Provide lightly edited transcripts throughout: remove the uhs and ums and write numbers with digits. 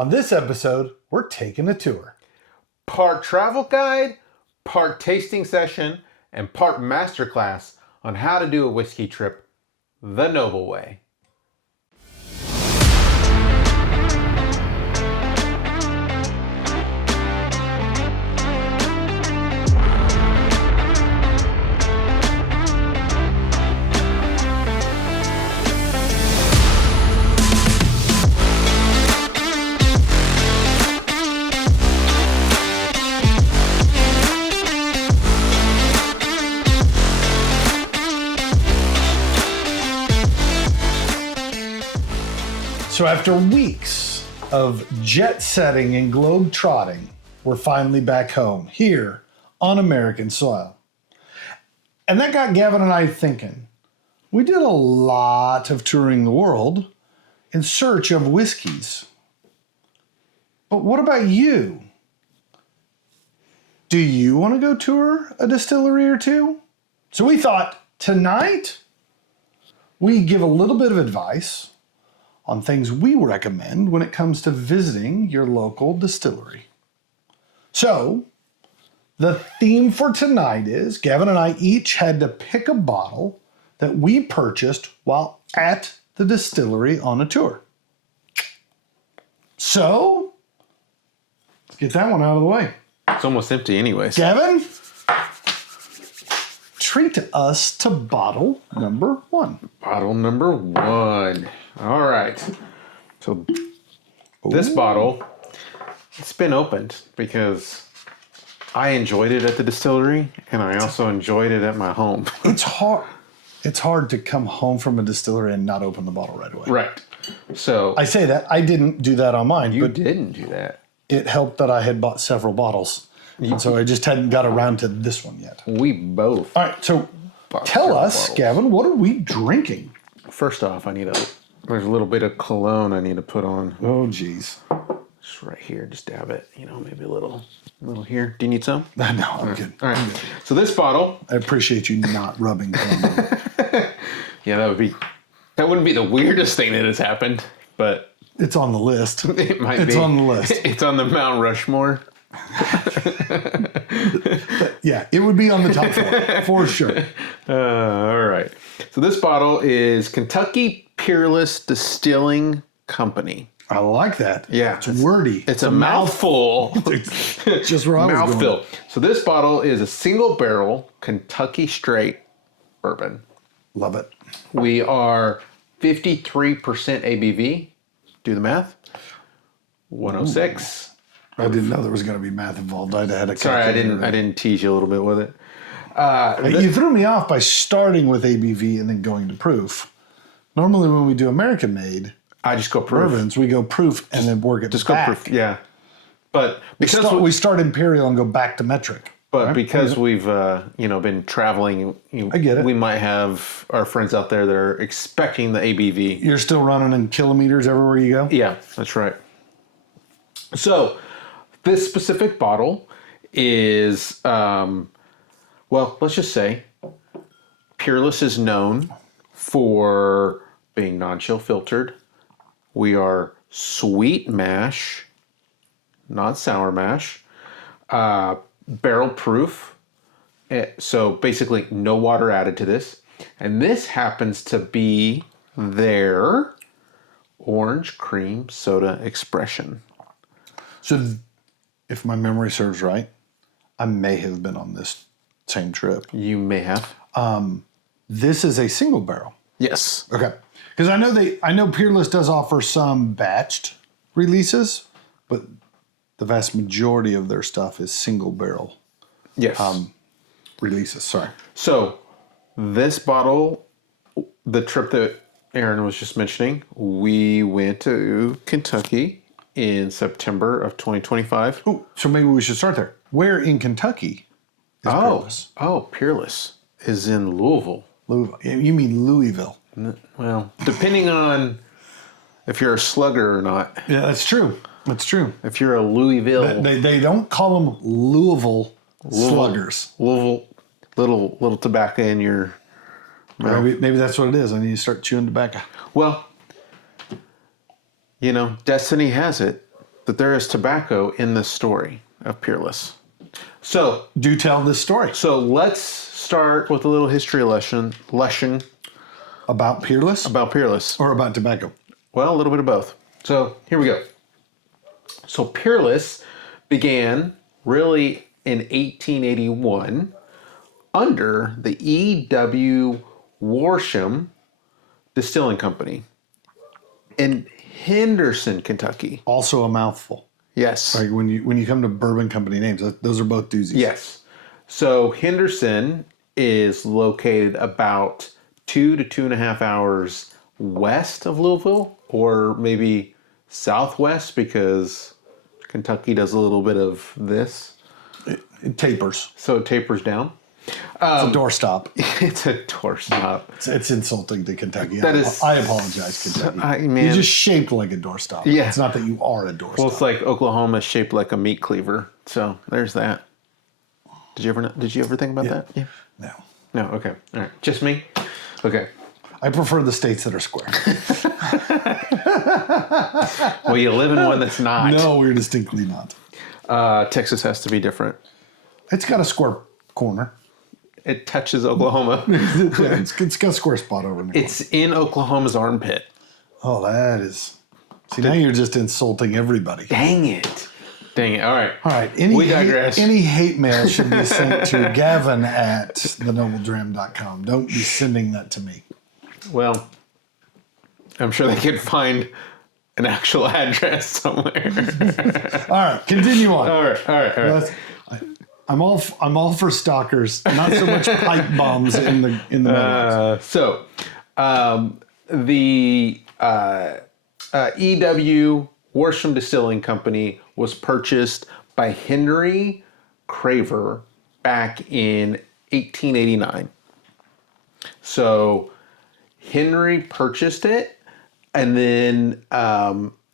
On this episode, we're taking a tour. Part travel guide, part tasting session, and part masterclass on how to do a whiskey trip the noble way. So after weeks of jet setting and globe trotting, we're finally back home here on American soil. And that got Gavin and I thinking. We did a lot of touring the world in search of whiskeys. But what about you? Do you want to go tour a distillery or two? So we thought tonight we give a little bit of advice on things we recommend when it comes to visiting your local distillery. So, the theme for tonight is Gavin and I each had to pick a bottle that we purchased while at the distillery on a tour. So, let's get that one out of the way. It's almost empty anyways. Gavin, treat us to bottle number one. Bottle number one. All right. So this bottle, it's been opened because I enjoyed it at the distillery and I also enjoyed it at my home. It's hard to come home from a distillery and not open the bottle right away. Right. So I say that. I didn't do that on mine. you but didn't do that. It helped that I had bought several bottles. And so I just hadn't got around to this one yet. We both. All right. So bought tell several us, bottles. Gavin, what are we drinking? First off, there's a little bit of cologne I need to put on. Oh, geez. Just right here. Just dab it. Maybe a little here. Do you need some? No, I'm good. All right. So this bottle. I appreciate you not rubbing cologne. Yeah, that wouldn't be the weirdest thing that has happened, but It's on the list. it might be. It's on the list. It's on the Mount Rushmore. Yeah, it would be on the top four, for sure. All right. So this bottle is Kentucky Peerless Distilling Company. I like that. Yeah. It's wordy. It's a mouthful. It's just where I was going. Mouthful. So this bottle is a single barrel Kentucky straight bourbon. Love it. We are 53% ABV. Do the math. 106. I didn't know there was going to be math involved. I'd had a Sorry, I calculator. didn't tease you a little bit with it. You threw me off by starting with ABV and then going to proof. Normally, when we do American made I just go proof. bourbons, we go proof and then work it Just back. go proof. Yeah. But because We start imperial and go back to metric. right? because we've been traveling, I get it. We might have our friends out there that are expecting the ABV. You're still running in kilometers everywhere you go? Yeah, that's right. So this specific bottle is, let's just say Peerless is known for being non-chill filtered. We are sweet mash, not sour mash, barrel proof. So basically no water added to this. And this happens to be their orange cream soda expression. So, if my memory serves right, I may have been on this same trip. You may have. This is a single barrel. Yes. Okay. Because I know Peerless does offer some batched releases, but the vast majority of their stuff is single barrel Yes. releases. Sorry. So this bottle, the trip that Aaron was just mentioning, we went to Kentucky in September of 2025. Oh, so maybe we should start there. Where in Kentucky is Peerless? Oh, Peerless is in Louisville. Louisville. You mean Louisville? Well, depending on if you're a slugger or not. Yeah, that's true. That's true. If you're a Louisville, They don't call them Louisville sluggers. Louisville, little tobacco in your mouth. Maybe that's what it is. I need to start chewing tobacco. Well, destiny has it that there is tobacco in this story of Peerless. So, Do tell this story let's start with a little history lesson about Peerless about Peerless. or about tobacco. Well, a little bit of both. So here we go. So Peerless began really in 1881 under the E.W. Worsham Distilling Company in Henderson, Kentucky. Also a mouthful. Yes. Like when you come to bourbon company names, those are both doozies. Yes. So Henderson is located about 2 to 2.5 hours west of Louisville, or maybe southwest, because Kentucky does a little bit of this. It tapers. So it tapers down. It's a doorstop. It's a doorstop. It's insulting to Kentucky. That is- I apologize, Kentucky. Man. You're just shaped like a doorstop. Yeah. It's not that you are a doorstop. Well, it's like Oklahoma shaped like a meat cleaver. So there's that. Did you ever think about that? Yeah. No. No. Okay. All right. Just me. Okay. I prefer the states that are square. Well, you live in one that's not. No, we're distinctly not. Texas has to be different. It's got a square corner. It touches Oklahoma. Yeah, it's got a square spot over there. It's in Oklahoma's armpit. Oh, that is. See, now you're just insulting everybody. Dang it. Dang it. All right. All right. We digress. Any hate mail should be sent to Gavin at thenobledram.com. Don't be sending that to me. Well, I'm sure they could find an actual address somewhere. All right, continue on. All right. I'm all for stalkers, not so much pipe bombs in the Midwest. The E.W. Worsham Distilling Company was purchased by Henry Craver back in 1889. So Henry purchased it, and then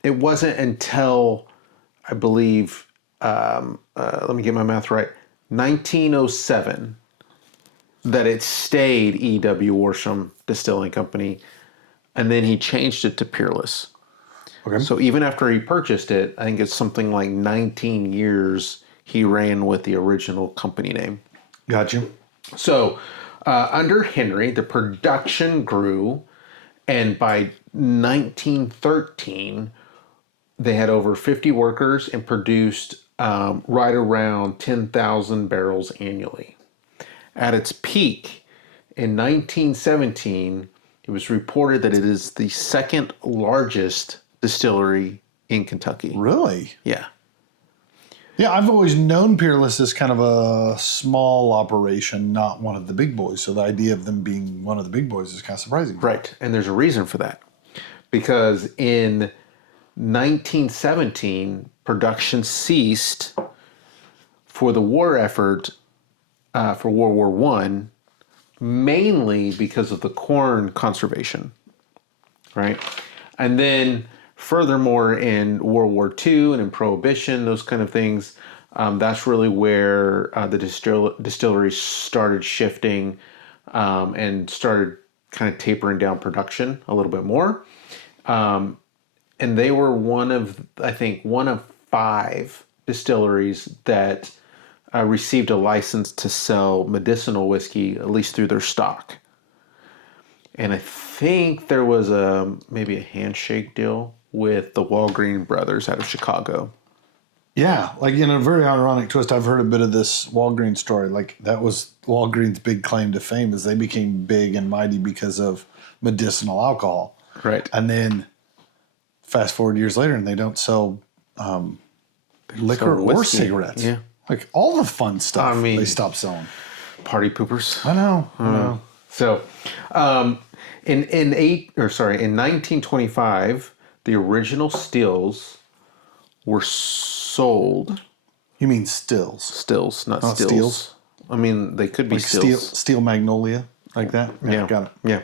it wasn't until, I believe, let me get my math right, 1907 that it stayed E.W. Worsham Distilling Company, and then he changed it to Peerless. Okay. So even after he purchased it, I think it's something like 19 years he ran with the original company name. Gotcha. So under Henry, the production grew, and by 1913, they had over 50 workers and produced right around 10,000 barrels annually. At its peak in 1917, it was reported that it is the second largest distillery in Kentucky. Really? Yeah. Yeah, I've always known Peerless as kind of a small operation, not one of the big boys. So the idea of them being one of the big boys is kind of surprising. Right. And there's a reason for that. Because in 1917, production ceased for the war effort for World War I, mainly because of the corn conservation. Right? And then furthermore, in World War II and in Prohibition, those kind of things, that's really where the distillery started shifting and started kind of tapering down production a little bit more. And they were one of 5 distilleries that received a license to sell medicinal whiskey, at least through their stock. And I think there was maybe a handshake deal with the Walgreen brothers out of Chicago. Yeah, like in a very ironic twist, I've heard a bit of this Walgreens story. Like that was Walgreens' big claim to fame, is they became big and mighty because of medicinal alcohol. Right. And then fast forward years later, and they don't sell liquor or whiskey. cigarettes. Yeah. Like all the fun stuff, I mean- they stopped selling. Party poopers. I know. So, in 1925, the original stills were sold. You mean stills? Stills, not Oh, stills. steels? I mean, they could be Like stills. steel magnolia, like that? Yeah, Got it. Yeah.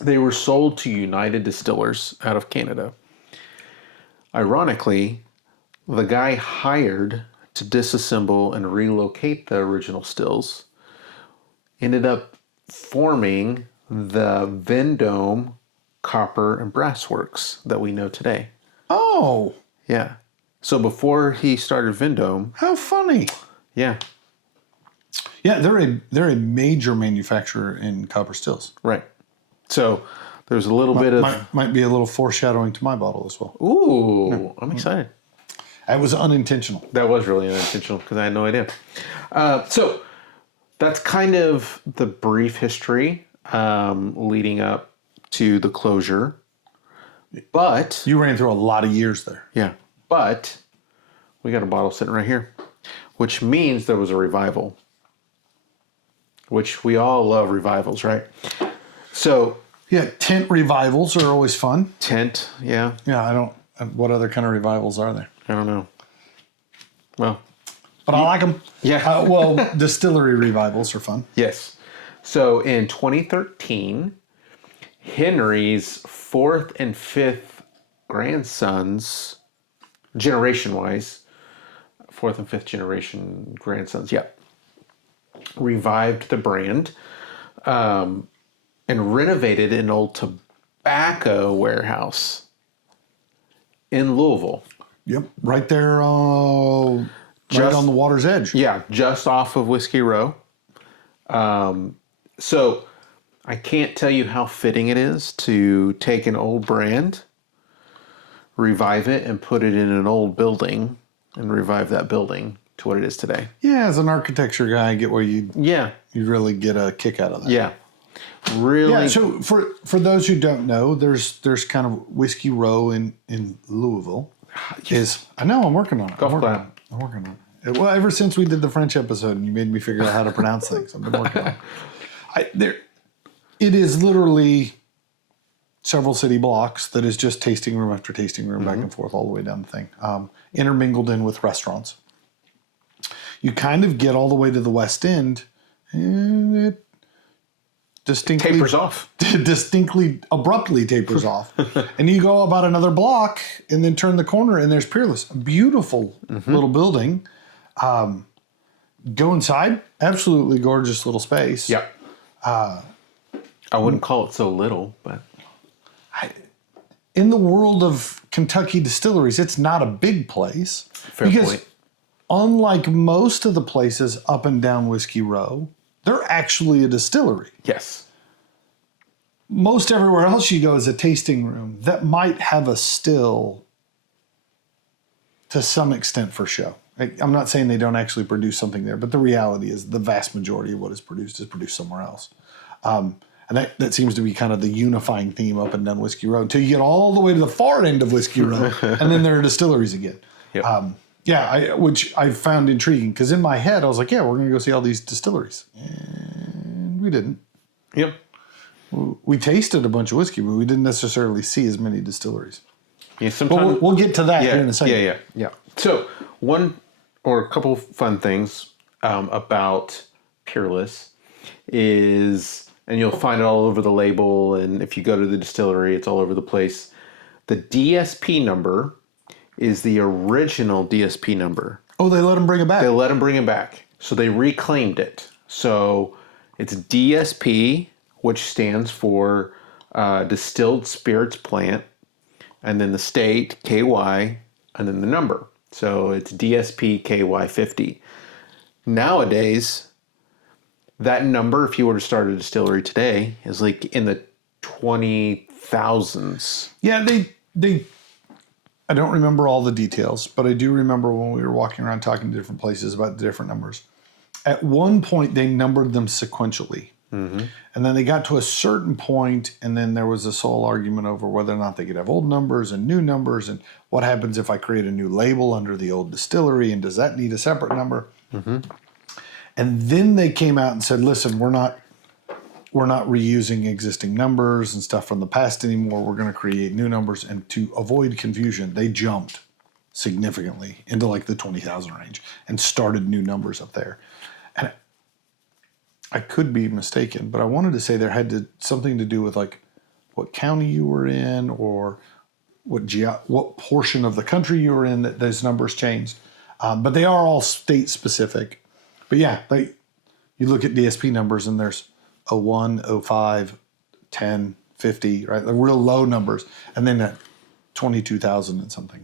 They were sold to United Distillers out of Canada. Ironically, the guy hired to disassemble and relocate the original stills ended up forming the Vendome copper and brass works that we know today. Oh, Yeah. So before he started Vendome, How funny. yeah, Yeah, they're a major manufacturer in copper stills. right. So there's a little bit of Might be a little foreshadowing to my bottle as well. ooh, I'm excited. That was unintentional. That was really unintentional because I had no idea. So that's kind of the brief history leading up to the closure. But You ran through a lot of years there. yeah, but we got a bottle sitting right here, which means there was a revival. Which we all love revivals, right? So Yeah, tent revivals are always fun. tent, yeah, Yeah, what other kind of revivals are there? I don't know. Well, But I like them. Yeah. Well, distillery revivals are fun. yes. So in 2013, Henry's fourth and fifth grandsons, generation-wise, fourth and fifth generation grandsons, yeah, revived the brand and renovated an old tobacco warehouse in Louisville. Yep, right there, right on the water's edge. Yeah, just off of Whiskey Row. So I can't tell you how fitting it is to take an old brand, revive it, and put it in an old building and revive that building to what it is today. Yeah, as an architecture guy, I get where you really get a kick out of that. Yeah. Really? Yeah, so for those who don't know, there's kind of Whiskey Row in Louisville. I know, I'm working on it. Golf clap. I'm working on it. Well, ever since we did the French episode and you made me figure out how to pronounce things, I've been working on it. It is literally several city blocks that is just tasting room after tasting room, back and forth all the way down the thing, intermingled in with restaurants. You kind of get all the way to the West End, and it distinctly Tapers off. distinctly abruptly tapers off. And you go about another block and then turn the corner and there's Peerless, a beautiful little building. Go inside, absolutely gorgeous little space. Yep. I wouldn't call it so little, but In the world of Kentucky distilleries, it's not a big place. Fair point. Unlike most of the places up and down Whiskey Row, they're actually a distillery. yes. Most everywhere else you go is a tasting room that might have a still to some extent for show. I'm not saying they don't actually produce something there, but the reality is the vast majority of what is produced somewhere else. And that seems to be kind of the unifying theme up and down Whiskey Row until you get all the way to the far end of Whiskey Row, and then there are distilleries again. Yep. Which I found intriguing because in my head I was like, yeah, we're going to go see all these distilleries. And we didn't. Yep. We tasted a bunch of whiskey, but we didn't necessarily see as many distilleries. Yeah, sometimes We'll get to that here in a second. Yeah. So one or a couple fun things about Peerless is, and you'll find it all over the label, and if you go to the distillery, it's all over the place. The DSP number is the original DSP number. Oh, they let them bring it back. They let them bring it back. So they reclaimed it. So it's DSP, which stands for Distilled Spirits Plant, and then the state, KY, and then the number. So it's DSP KY50. Nowadays, that number, if you were to start a distillery today, is like in the 20,000s. Yeah, they. I don't remember all the details, but I do remember when we were walking around talking to different places about the different numbers. At one point, they numbered them sequentially. And then they got to a certain point, and then there was this whole argument over whether or not they could have old numbers and new numbers, and what happens if I create a new label under the old distillery, and does that need a separate number? And then they came out and said, listen, we're not reusing existing numbers and stuff from the past anymore. We're going to create new numbers, and to avoid confusion, they jumped significantly into like the 20,000 range and started new numbers up there. And I could be mistaken, but I wanted to say there had something to do with like what county you were in or what portion of the country you were in that those numbers changed. But they are all state specific. But yeah, you look at DSP numbers and there's 01, 05, 10, 50, right? The real low numbers. And then 22,000 and something.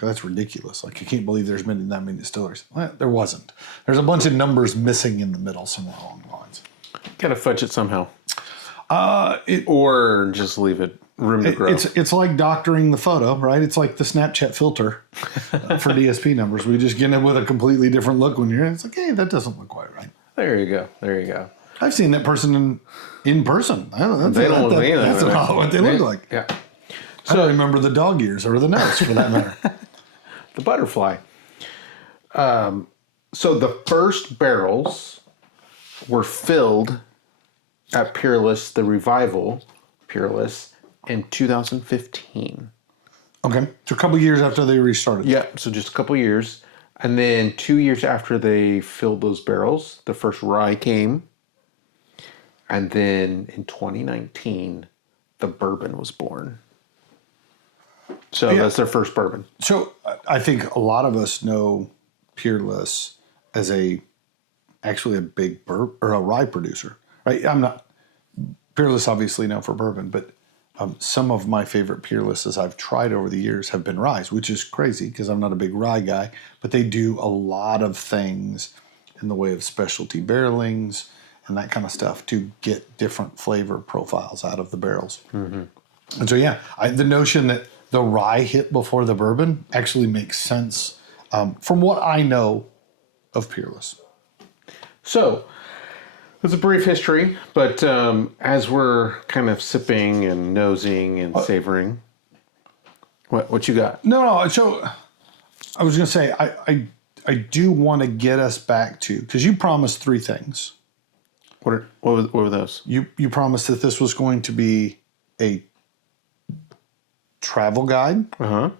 That's ridiculous. Like, I can't believe there's been that many distilleries. Well, there wasn't. There's a bunch of numbers missing in the middle somewhere along the lines. Gotta fudge it somehow. Or just leave it room to grow. It's like doctoring the photo, right? It's like the Snapchat filter for DSP numbers. We just get it with a completely different look when you're in. It's like, hey, that doesn't look quite right. There you go. I've seen that person in person. They don't look like That's not what they look like. Yeah. So I don't remember the dog ears or the nose, for that matter. The butterfly. So the first barrels were filled at Peerless, the revival Peerless, in 2015. Okay. So a couple years after they restarted. Yeah, so just a couple years. And then 2 years after they filled those barrels, the first rye came. And then in 2019, the bourbon was born. So that's their first bourbon. So I think a lot of us know Peerless as actually a big or a rye producer, right? Peerless obviously known for bourbon, but some of my favorite Peerlesses I've tried over the years have been ryes, which is crazy because I'm not a big rye guy, but they do a lot of things in the way of specialty barrelings and that kind of stuff to get different flavor profiles out of the barrels. Mm-hmm. And so, the notion that the rye hit before the bourbon actually makes sense from what I know of Peerless. So, it's a brief history, but as we're kind of sipping and nosing and savoring, what you got? No. So I was going to say I do want to get us back to, because you promised three things. What were those? You promised that this was going to be a travel guide. Uh-huh.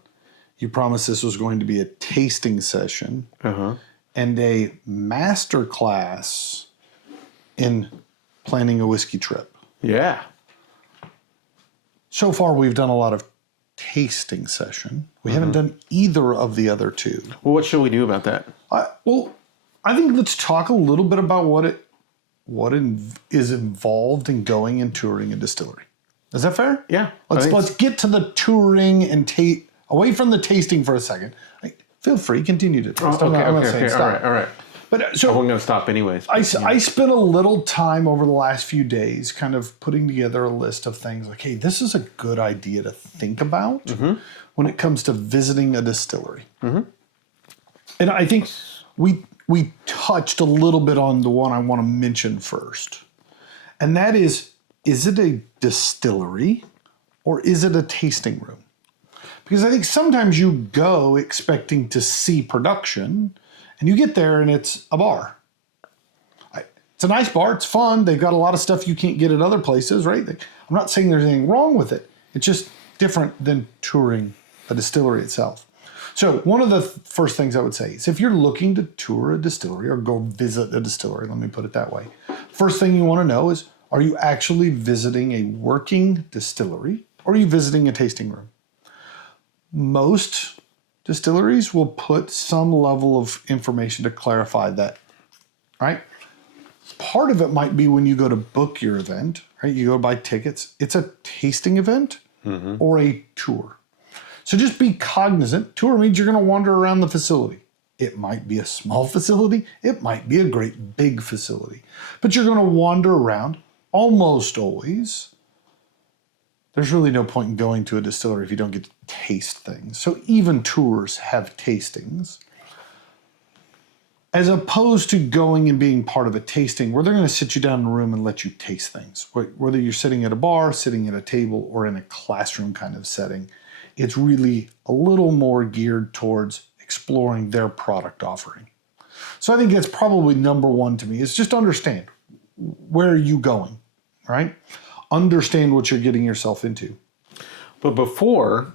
You promised this was going to be a tasting session. Uh-huh. And a master class in planning a whiskey trip. Yeah. So far, we've done a lot of tasting session. We haven't done either of the other two. Well, what should we do about that? I think let's talk a little bit about what is involved in going and touring a distillery. Is that fair? Yeah. Let's get to the touring and away from the tasting for a second. Feel free, continue to taste. I'm not saying stop. All right. But so I wasn't going to stop anyways. I spent a little time over the last few days kind of putting together a list of things like, hey, this is a good idea to think about when it comes to visiting a distillery. Mm-hmm. And I think we touched a little bit on the one I want to mention first. And that is it a distillery or is it a tasting room? Because I think sometimes you go expecting to see production, and you get there and it's a bar. It's a nice bar. It's fun. They've got a lot of stuff you can't get at other places, right? I'm not saying there's anything wrong with it. It's just different than touring a distillery itself. So one of the first things I would say is if you're looking to tour a distillery or go visit a distillery, let me put it that way, first thing you want to know is, are you actually visiting a working distillery or are you visiting a tasting room? Most distilleries will put some level of information to clarify that, right? Part of it might be when you go to book your event, right? You go buy tickets. It's a tasting event or a tour. So just be cognizant. Tour means you're going to wander around the facility. It might be a small facility. It might be a great big facility. But you're going to wander around almost always. There's really no point in going to a distillery if you don't get to taste things. So even tours have tastings. As opposed to going and being part of a tasting where they're going to sit you down in a room and let you taste things. Whether you're sitting at a bar, sitting at a table, or in a classroom kind of setting, it's really a little more geared towards exploring their product offering. So I think that's probably number one to me, is just understand, where are you going, right? Understand what you're getting yourself into. But before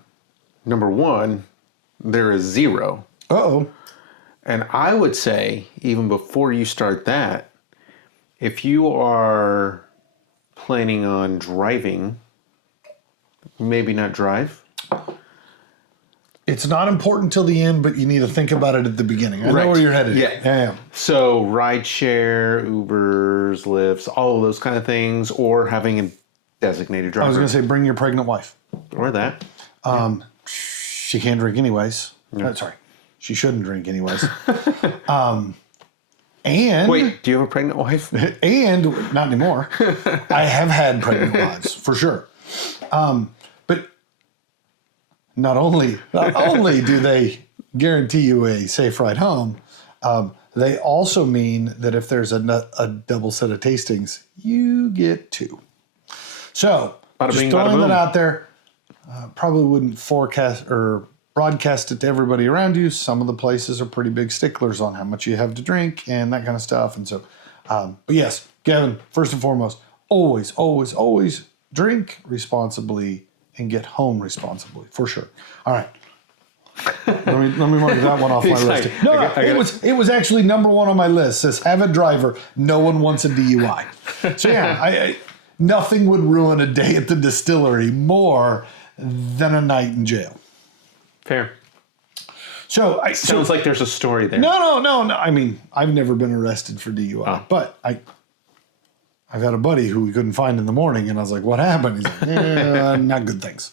number one, there is zero. Uh-oh. And I would say, even before you start that, if you are planning on driving, maybe not drive. It's not important till the end, but you need to think about it at the beginning. I know where you're headed. Yeah. So rideshare, Ubers, Lyfts, all of those kind of things, or having a designated driver. I was going to say, bring your pregnant wife. Or that. she can't drink anyways. Yeah. Sorry, she shouldn't drink anyways. And wait, do you have a pregnant wife? And not anymore. I have had pregnant wives for sure. But not only do they guarantee you a safe ride home, they also mean that if there's a double set of tastings, you get 2. So just throwing that out there. Probably wouldn't forecast or broadcast it to everybody around you. Some of the places are pretty big sticklers on how much you have to drink and that kind of stuff. And so, but yes, Gavin, first and foremost, always, always, always drink responsibly and get home responsibly, for sure. All right. Let me mark that one off my list. No, it was actually number 1 on my list. It says, have a driver. No one wants a DUI. So yeah, I nothing would ruin a day at the distillery more than a night in jail. Fair. So sounds like there's a story there. No. I mean, I've never been arrested for DUI, but I've had a buddy who we couldn't find in the morning, and I was like, "What happened?" He's like, "Not good things."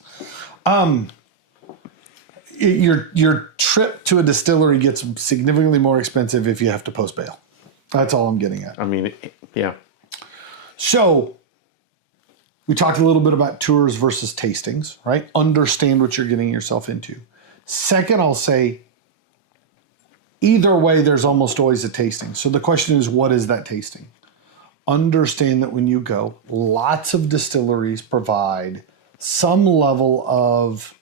Your trip to a distillery gets significantly more expensive if you have to post bail. That's all I'm getting at. I mean, yeah. So we talked a little bit about tours versus tastings, right? Understand what you're getting yourself into. Second, I'll say either way, there's almost always a tasting. So the question is, what is that tasting? Understand that when you go, lots of distilleries provide some level of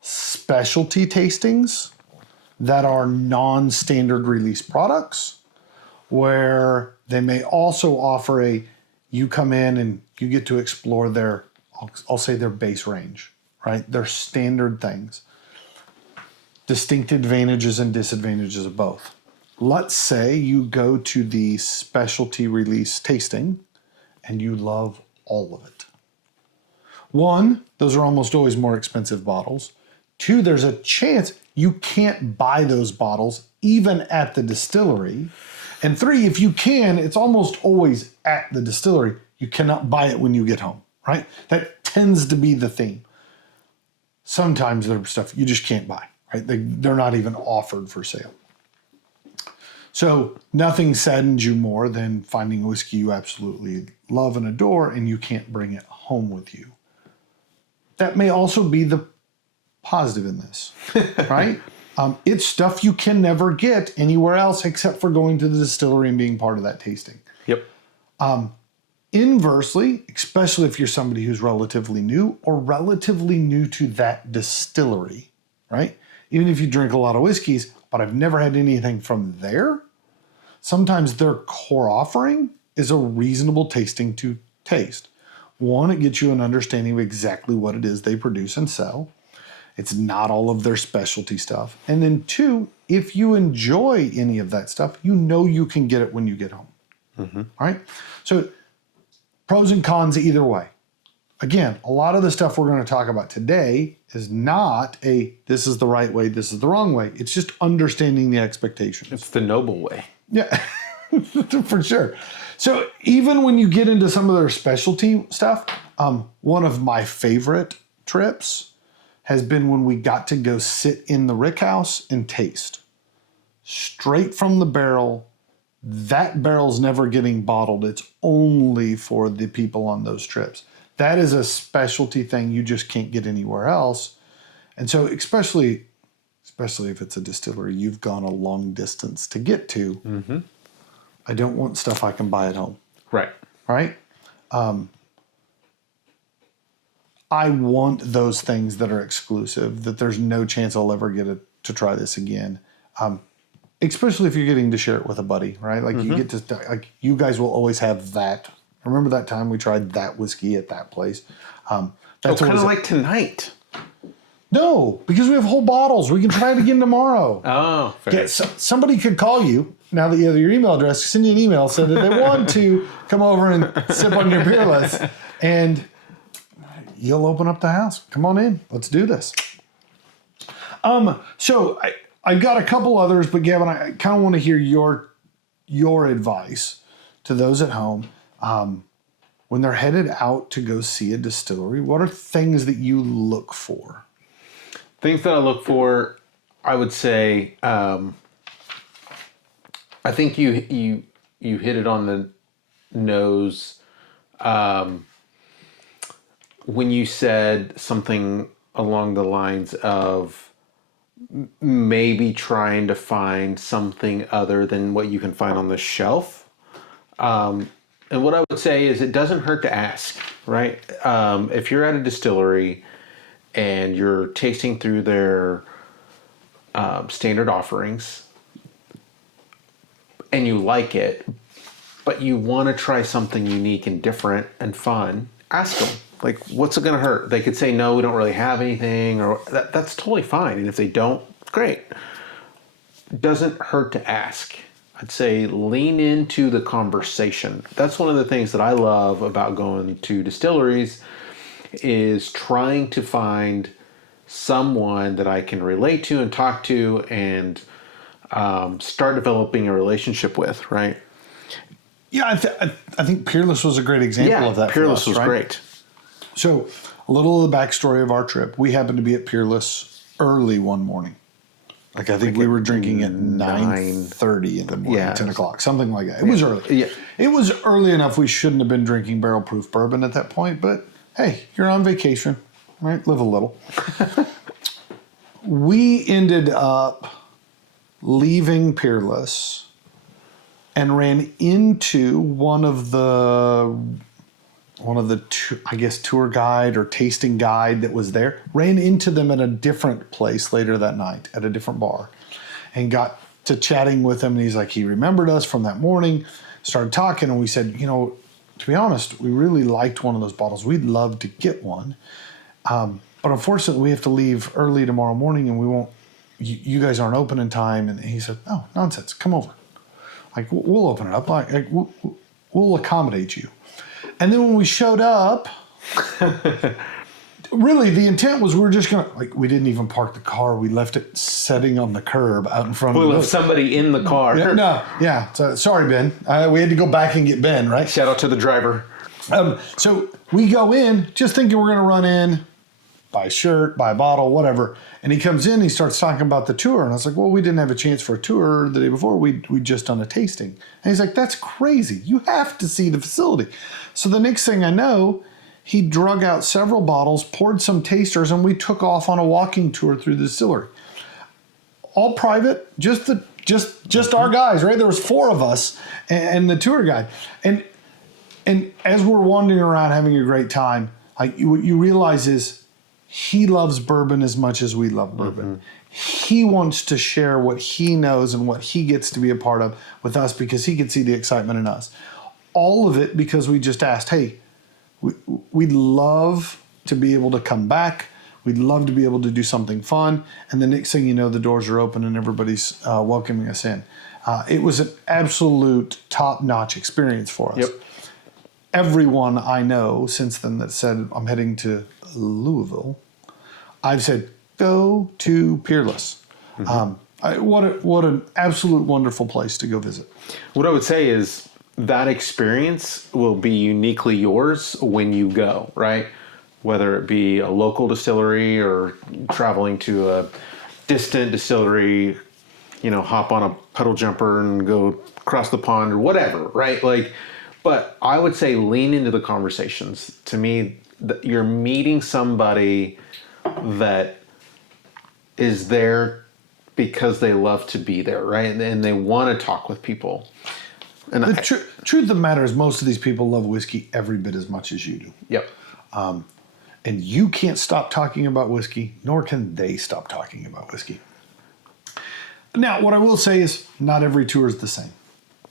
specialty tastings that are non-standard release products, where they may also offer you come in and you get to explore their, I'll say their base range, right? Their standard things. Distinct advantages and disadvantages of both. Let's say you go to the specialty release tasting and you love all of it. 1, those are almost always more expensive bottles. 2, there's a chance you can't buy those bottles even at the distillery. And 3, if you can, it's almost always at the distillery. You cannot buy it when you get home, right? That tends to be the theme. Sometimes there's stuff you just can't buy, right? They're not even offered for sale. So nothing saddens you more than finding a whiskey you absolutely love and adore and you can't bring it home with you. That may also be the positive in this, right? It's stuff you can never get anywhere else except for going to the distillery and being part of that tasting. Yep. Inversely, especially if you're somebody who's relatively new or relatively new to that distillery, right? Even if you drink a lot of whiskeys, but I've never had anything from there, sometimes their core offering is a reasonable tasting to taste. 1, it gets you an understanding of exactly what it is they produce and sell. It's not all of their specialty stuff. And then 2, if you enjoy any of that stuff, you know you can get it when you get home. Mm-hmm. All right? So pros and cons either way. Again, a lot of the stuff we're going to talk about today is not this is the right way, this is the wrong way. It's just understanding the expectations. It's the noble way. Yeah, for sure. So even when you get into some of their specialty stuff, one of my favorite trips has been when we got to go sit in the rick house and taste. Straight from the barrel. That barrel's never getting bottled. It's only for the people on those trips. That is a specialty thing you just can't get anywhere else. And so especially if it's a distillery you've gone a long distance to get to, mm-hmm. I don't want stuff I can buy at home. Right. Right? I want those things that are exclusive, that there's no chance I'll ever get to try this again. Especially if you're getting to share it with a buddy, right? Like mm-hmm. you get to, like you guys will always have that. Remember that time we tried that whiskey at that place? That's kind of like tonight. No, because we have whole bottles. We can try it again tomorrow. Oh, fair. Somebody could call you, now that you have your email address, send you an email, say that they want to come over and sip on your Peerless, and you'll open up the house. Come on in. Let's do this. So I've got a couple others, but Gavin, I kind of want to hear your advice to those at home. When they're headed out to go see a distillery, what are things that you look for? Things that I look for, I would say, I think you hit it on the nose when you said something along the lines of maybe trying to find something other than what you can find on the shelf. And what I would say is it doesn't hurt to ask, right? If you're at a distillery and you're tasting through their standard offerings and you like it, but you want to try something unique and different and fun, ask them. Like, what's it going to hurt? They could say, no, we don't really have anything, or that's totally fine. And if they don't, great. It doesn't hurt to ask. I'd say lean into the conversation. That's one of the things that I love about going to distilleries is trying to find someone that I can relate to and talk to and start developing a relationship with, right? Yeah, I think Peerless was a great example of that. Peerless for us, was right? great. So, a little of the backstory of our trip. We happened to be at Peerless early one morning. Like, I think we were drinking at 9:30 in the morning, 10 o'clock, something like that. It was early. Yeah. It was early enough we shouldn't have been drinking barrel-proof bourbon at that point, but hey, you're on vacation, right? Live a little. We ended up leaving Peerless and ran into one of the I guess tour guide or tasting guide that was there. Ran into them at a different place later that night at a different bar, and got to chatting with him. And he's like, he remembered us from that morning. Started talking, and we said, to be honest, we really liked one of those bottles. We'd love to get one, but unfortunately, we have to leave early tomorrow morning, and we won't. You guys aren't open in time. And he said, "No, nonsense. Come over. Like, we'll open it up. Like we'll accommodate you." And then when we showed up, really the intent was we were just we didn't even park the car. We left it sitting on the curb out in front of the We left somebody in the car. So, sorry, Ben. We had to go back and get Ben, right? Shout out to the driver. So we go in just thinking we're going to run in, buy a shirt, buy a bottle, whatever. And he comes in, he starts talking about the tour. And I was like, well, we didn't have a chance for a tour the day before. We'd just done a tasting. And he's like, that's crazy. You have to see the facility. So the next thing I know, he drug out several bottles, poured some tasters, and we took off on a walking tour through the distillery. All private, just our guys, right? There was 4 of us and the tour guide. And as we're wandering around having a great time, what you realize is, he loves bourbon as much as we love bourbon. Mm-hmm. He wants to share what he knows and what he gets to be a part of with us because he can see the excitement in us. All of it because we just asked, hey, we'd love to be able to come back. We'd love to be able to do something fun. And the next thing you know, the doors are open and everybody's welcoming us in. It was an absolute top-notch experience for us. Yep. Everyone I know since then that said, I'm heading to Louisville, I've said, go to Peerless. Mm-hmm. What an absolute wonderful place to go visit. What I would say is that experience will be uniquely yours when you go, right? Whether it be a local distillery or traveling to a distant distillery, hop on a puddle jumper and go across the pond or whatever, right? But I would say lean into the conversations. To me, you're meeting somebody that is there because they love to be there, right? And they want to talk with people. And the truth of the matter is most of these people love whiskey every bit as much as you do. Yep. And you can't stop talking about whiskey, nor can they stop talking about whiskey. Now, what I will say is not every tour is the same.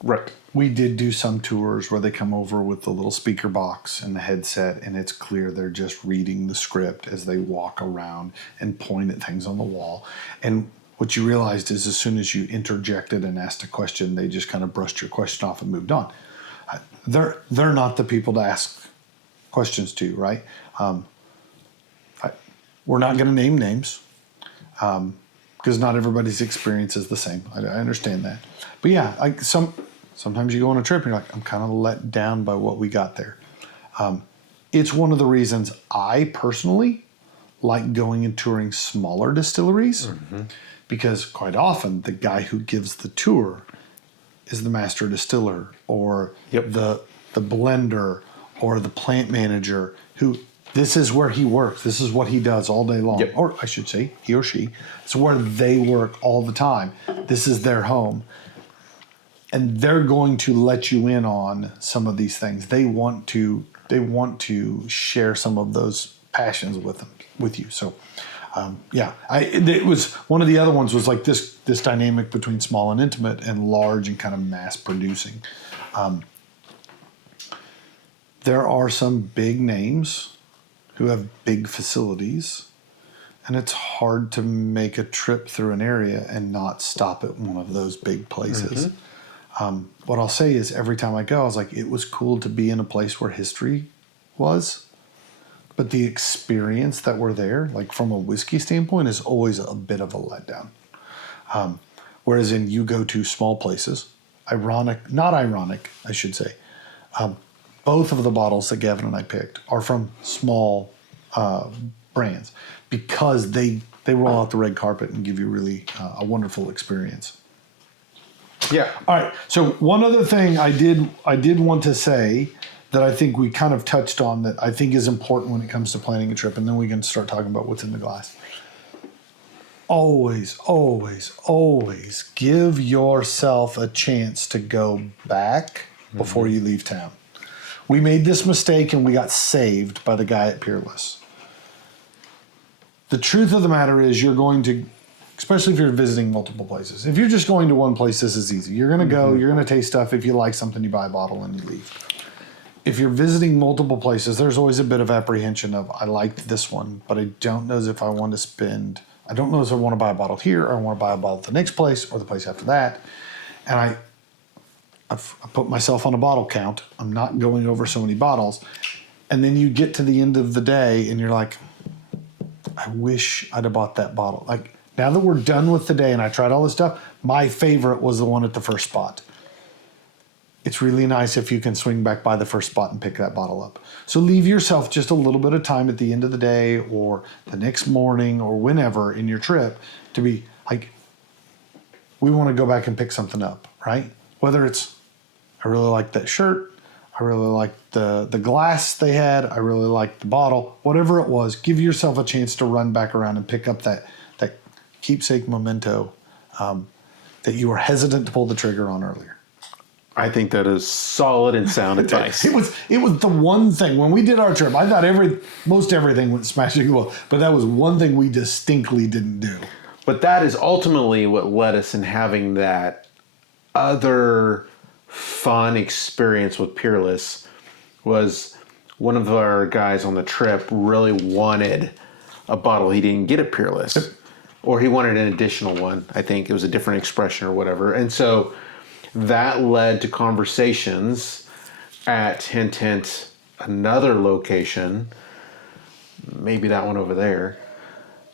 Right. We did do some tours where they come over with the little speaker box and the headset, and it's clear they're just reading the script as they walk around and point at things on the wall. And what you realized is as soon as you interjected and asked a question, they just kind of brushed your question off and moved on. They're not the people to ask questions to, right? We're not going to name names because not everybody's experience is the same. I understand that. But yeah, sometimes you go on a trip and you're like, I'm kind of let down by what we got there. It's one of the reasons I personally like going and touring smaller distilleries because quite often the guy who gives the tour is the master distiller or the blender or the plant manager who this is where he works. This is what he does all day long. Or I should say he or she. It's where they work all the time. This is their home. And they're going to let you in on some of these things. They want to share some of those passions with you. So, it was one of the other ones was like this dynamic between small and intimate and large and kind of mass producing. There are some big names who have big facilities, and it's hard to make a trip through an area and not stop at one of those big places. What I'll say is every time I go, I was like, it was cool to be in a place where history was, but the experience that we're there, like from a whiskey standpoint, is always a bit of a letdown. Whereas you go to small places, not ironic, I should say, both of the bottles that Gavin and I picked are from small brands because they roll out the red carpet and give you really a wonderful experience. Yeah. All right. So one other thing I did want to say that I think we kind of touched on that I think is important when it comes to planning a trip, and then we can start talking about what's in the glass. Always, always, always give yourself a chance to go back before you leave town. We made this mistake and we got saved by the guy at Peerless. The truth of the matter is you're going to, especially if you're visiting multiple places. If you're just going to one place, this is easy. You're going to go, you're going to taste stuff. If you like something, you buy a bottle and you leave. If you're visiting multiple places, there's always a bit of apprehension of, I liked this one, but I don't know if I want to buy a bottle here or I want to buy a bottle at the next place or the place after that. And I put myself on a bottle count. I'm not going over so many bottles. And then you get to the end of the day and you're like, I wish I'd have bought that bottle. Like, now that we're done with the day and I tried all this stuff, my favorite was the one at the first spot. It's really nice if you can swing back by the first spot and pick that bottle up. So leave yourself just a little bit of time at the end of the day or the next morning or whenever in your trip to be like, we want to go back and pick something up, right? Whether it's, I really like that shirt, I really like the glass they had, I really like the bottle, whatever it was, give yourself a chance to run back around and pick up that keepsake memento that you were hesitant to pull the trigger on earlier. I think that is solid and sound advice. It was the one thing when we did our trip. I thought most everything went smashing well, but that was one thing we distinctly didn't do. But that is ultimately what led us in having that other fun experience with Peerless. Was one of our guys on the trip really wanted a bottle he didn't get at Peerless, or he wanted an additional one. I think it was a different expression or whatever, and so that led to conversations at Hint Hint, another location, maybe that one over there,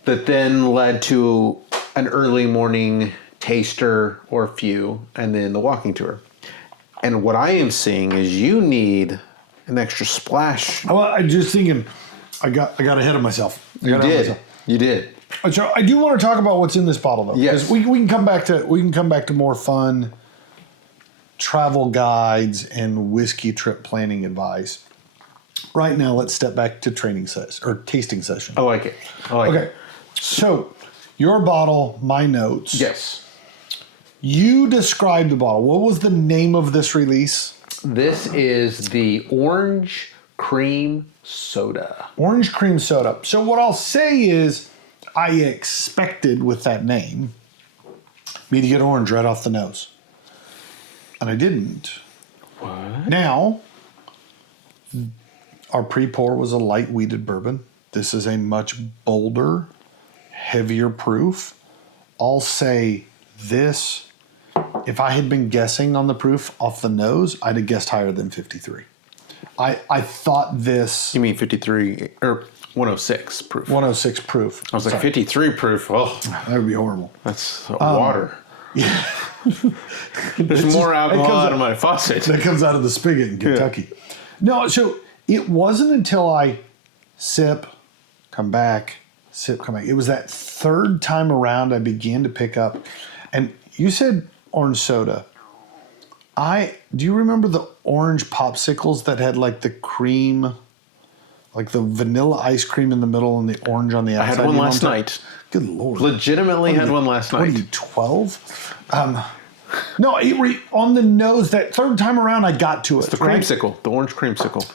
that then led to an early morning taster or a few, and then the walking tour. And what I am seeing is you need an extra splash. Well, I'm just thinking, I got ahead of myself. You did. So I do want to talk about what's in this bottle, though. Yes, we can come back to more fun travel guides and whiskey trip planning advice. Right now, let's step back to tasting session. I like it. Okay, so your bottle, my notes. Yes. You described the bottle. What was the name of this release? This is the Orange Cream Soda. Orange Cream Soda. So what I'll say is I expected with that name me to get orange right off the nose. And I didn't. What? Now, our pre-pour was a light wheated bourbon. This is a much bolder, heavier proof. I'll say this, if I had been guessing on the proof off the nose, I'd have guessed higher than 53. I thought this... You mean 53 or 106 proof? 106 proof. I was like, 53 proof. Oh, that would be horrible. That's water. Yeah. There's more alcohol out of my faucet. That comes out of the spigot in Kentucky. Yeah. No, so it wasn't until I sip, come back, sip coming. It was that third time around I began to pick up. And you said orange soda. Do you remember the orange popsicles that had like the cream, like the vanilla ice cream in the middle and the orange on the outside? I had one last night. Good Lord. Legitimately had one last night. What are you, 12? No, on the nose, that third time around I got to it. The creamsicle, the orange creamsicle.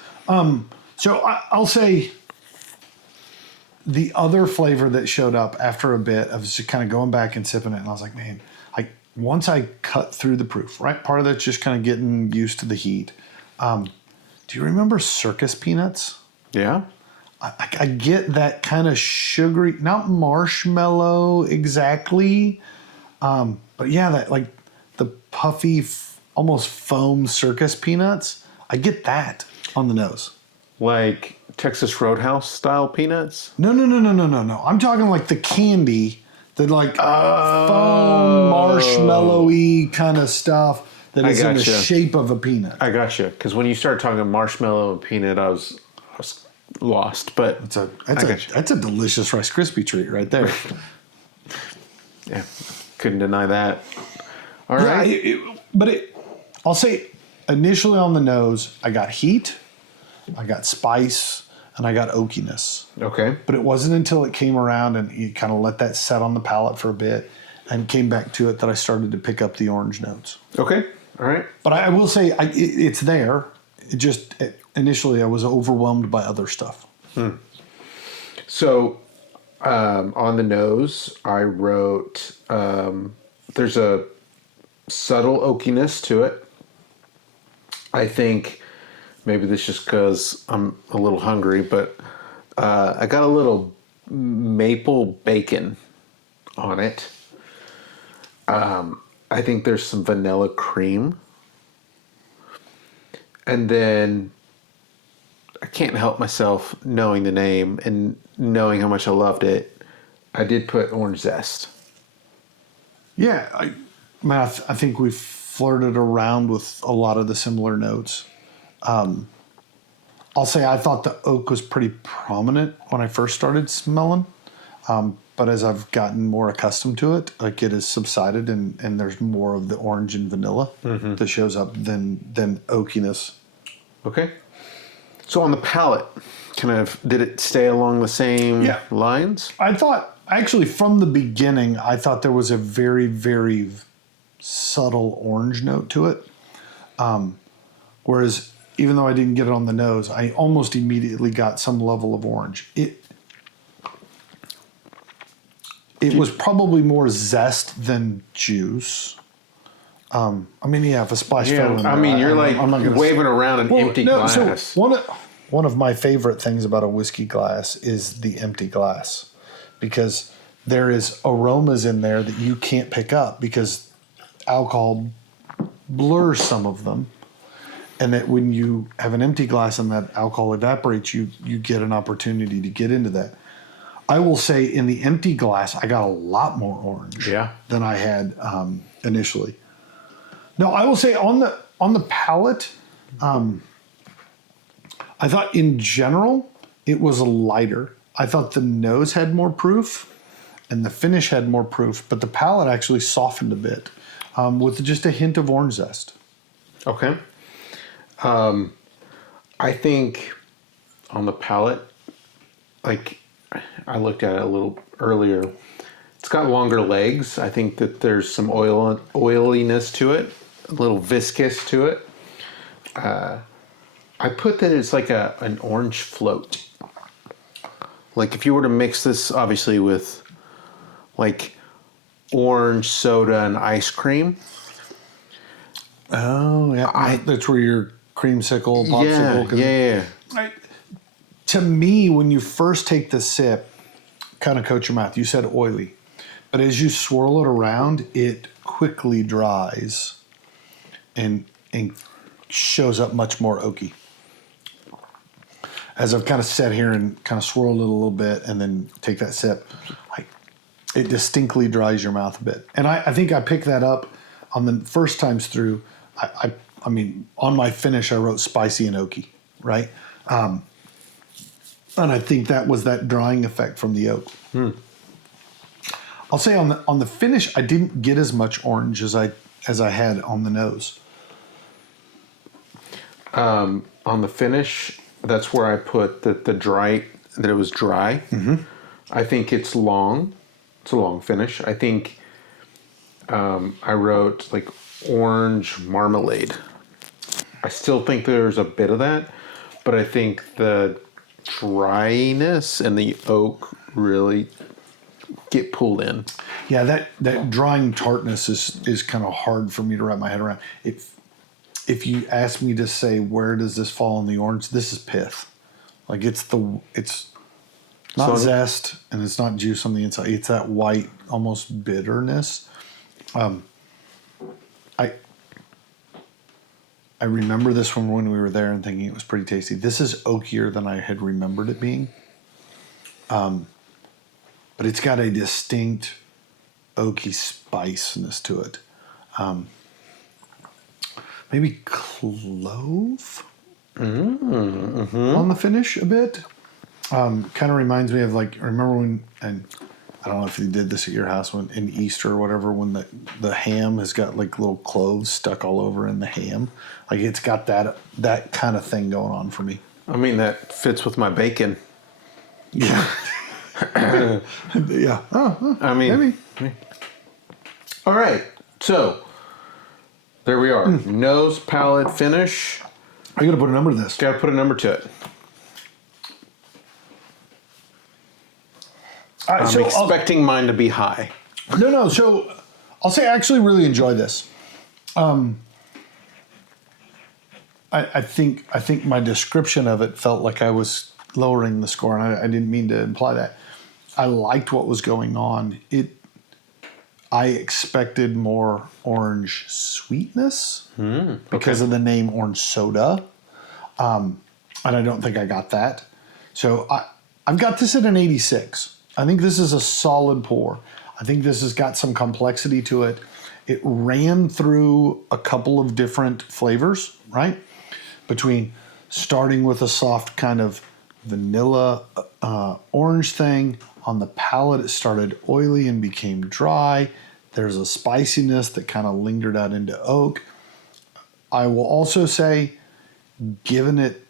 So I'll say the other flavor that showed up after a bit, I was just kind of going back and sipping it, and I was like, man, once I cut through the proof, right? Part of that's just kind of getting used to the heat. Do you remember circus peanuts? Yeah. I get that kind of sugary, not marshmallow exactly, but yeah, that like the puffy, almost foam circus peanuts. I get that on the nose. Like Texas Roadhouse style peanuts? No. I'm talking like the candy, the like foam marshmallowy kind of stuff that is in the shape of a peanut. I gotcha. Because when you started talking marshmallow and peanut, I was lost. But that's a delicious Rice Krispie treat right there. Yeah, couldn't deny that. All right. I'll say initially on the nose, I got heat, I got spice, and I got oakiness. Okay. But it wasn't until it came around and you kind of let that set on the palate for a bit and came back to it that I started to pick up the orange notes. Okay. All right. But I will say it's there. Initially I was overwhelmed by other stuff. So on the nose, I wrote there's a subtle oakiness to it. I think maybe this is just because I'm a little hungry, but I got a little maple bacon on it. I think there's some vanilla cream. And then I can't help myself knowing the name and knowing how much I loved it. I did put orange zest. Yeah, I think we've flirted around with a lot of the similar notes. I'll say I thought the oak was pretty prominent when I first started smelling. But as I've gotten more accustomed to it, like it has subsided and there's more of the orange and vanilla that shows up than oakiness. Okay. So on the palate, did it stay along the same lines? I thought, actually from the beginning, I thought there was a very, very subtle orange note to it. Whereas even though I didn't get it on the nose, I almost immediately got some level of orange. It was probably more zest than juice. If a splash fell in there. You're I'm not waving around an empty glass. So one of my favorite things about a whiskey glass is the empty glass, because there is aromas in there that you can't pick up because alcohol blurs some of them. And that when you have an empty glass and that alcohol evaporates, you get an opportunity to get into that. I will say in the empty glass, I got a lot more orange than I had initially. No, I will say on the palate, I thought in general it was lighter. I thought the nose had more proof and the finish had more proof, but the palate actually softened a bit with just a hint of orange zest. Okay. I think on the palate, like I looked at it a little earlier, it's got longer legs. I think that there's some oiliness to it, a little viscous to it. I put that it's like an orange float. Like if you were to mix this obviously with like orange soda and ice cream. Oh, yeah. That's where your creamsicle, popsicle. Yeah. To me, when you first take the sip, kind of coat your mouth, you said oily. But as you swirl it around, it quickly dries and shows up much more oaky. As I've kind of sat here and kind of swirled it a little bit and then take that sip, it distinctly dries your mouth a bit. And I think I picked that up on the first times through. I mean, on my finish, I wrote spicy and oaky, right? And I think that was that drying effect from the oak. I'll say on the finish, I didn't get as much orange as I had on the nose. On the finish, that's where I put that it was dry. Mm-hmm. I think it's long. It's a long finish. I think I wrote like orange marmalade. I still think there's a bit of that, but I think the dryness and the oak really get pulled in. Yeah, that drying tartness is kind of hard for me to wrap my head around. If you ask me to say where does this fall in the orange, this is pith. Like it's not zest and it's not juice on the inside. It's that white, almost bitterness. I remember this one when we were there and thinking it was pretty tasty. This is oakier than I had remembered it being. But it's got a distinct oaky spiciness to it. Maybe clove on the finish a bit. Kind of reminds me of remember when, and I don't know if you did this at your house when in Easter or whatever, when the ham has got like little cloves stuck all over in the ham. Like it's got that kind of thing going on for me. I mean, that fits with my bacon. Yeah. Yeah. I mean, maybe. All right. So there we are. Nose, palate, finish. I got to put a number to this. Got to put a number to it. Right, I'm expecting mine to be high. No. So I'll say I actually really enjoy this. I think my description of it felt like I was lowering the score, and I didn't mean to imply that. I liked what was going on. I expected more orange sweetness because of the name orange soda, and I don't think I got that. So I've got this at an 86. I think this is a solid pour. I think this has got some complexity to it. It ran through a couple of different flavors, right? Between starting with a soft kind of vanilla orange thing. On the palate, it started oily and became dry. There's a spiciness that kind of lingered out into oak. I will also say, given it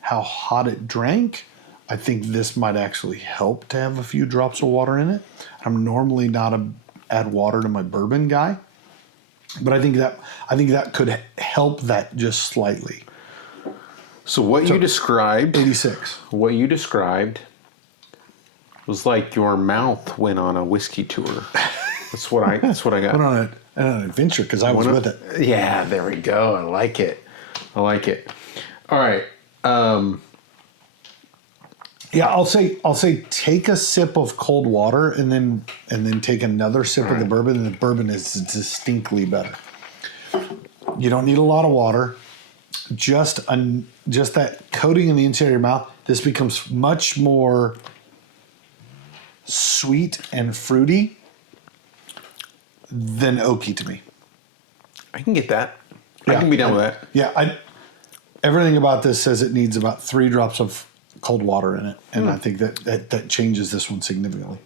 how hot it drank, I think this might actually help to have a few drops of water in it. I'm normally not a add water to my bourbon guy, but I think that could help that just slightly. So you described 86. What you described was like your mouth went on a whiskey tour. That's what I got. Went on an adventure because I was with it. Yeah, there we go. I like it. All right. Yeah, I'll say take a sip of cold water and then take another sip of the bourbon, and the bourbon is distinctly better. You don't need a lot of water. Just that coating in the inside of your mouth. This becomes much more sweet and fruity than oaky to me. I can get that. I can be down with that. Yeah, everything about this says it needs about 3 drops of cold water in it, and I think that changes this one significantly.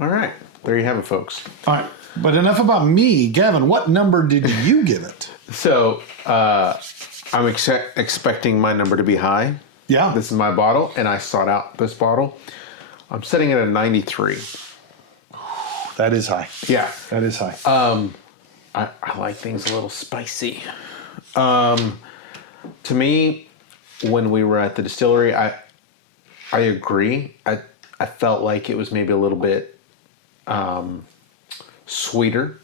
All right, there you have it, folks. All right, but enough about me. Gavin, what number did you give it? So I'm expecting my number to be high. Yeah. This is my bottle, and I sought out this bottle. I'm setting it at 93. That is high. Yeah. That is high. I like things a little spicy. To me, when we were at the distillery, I agree. I felt like it was maybe a little bit sweeter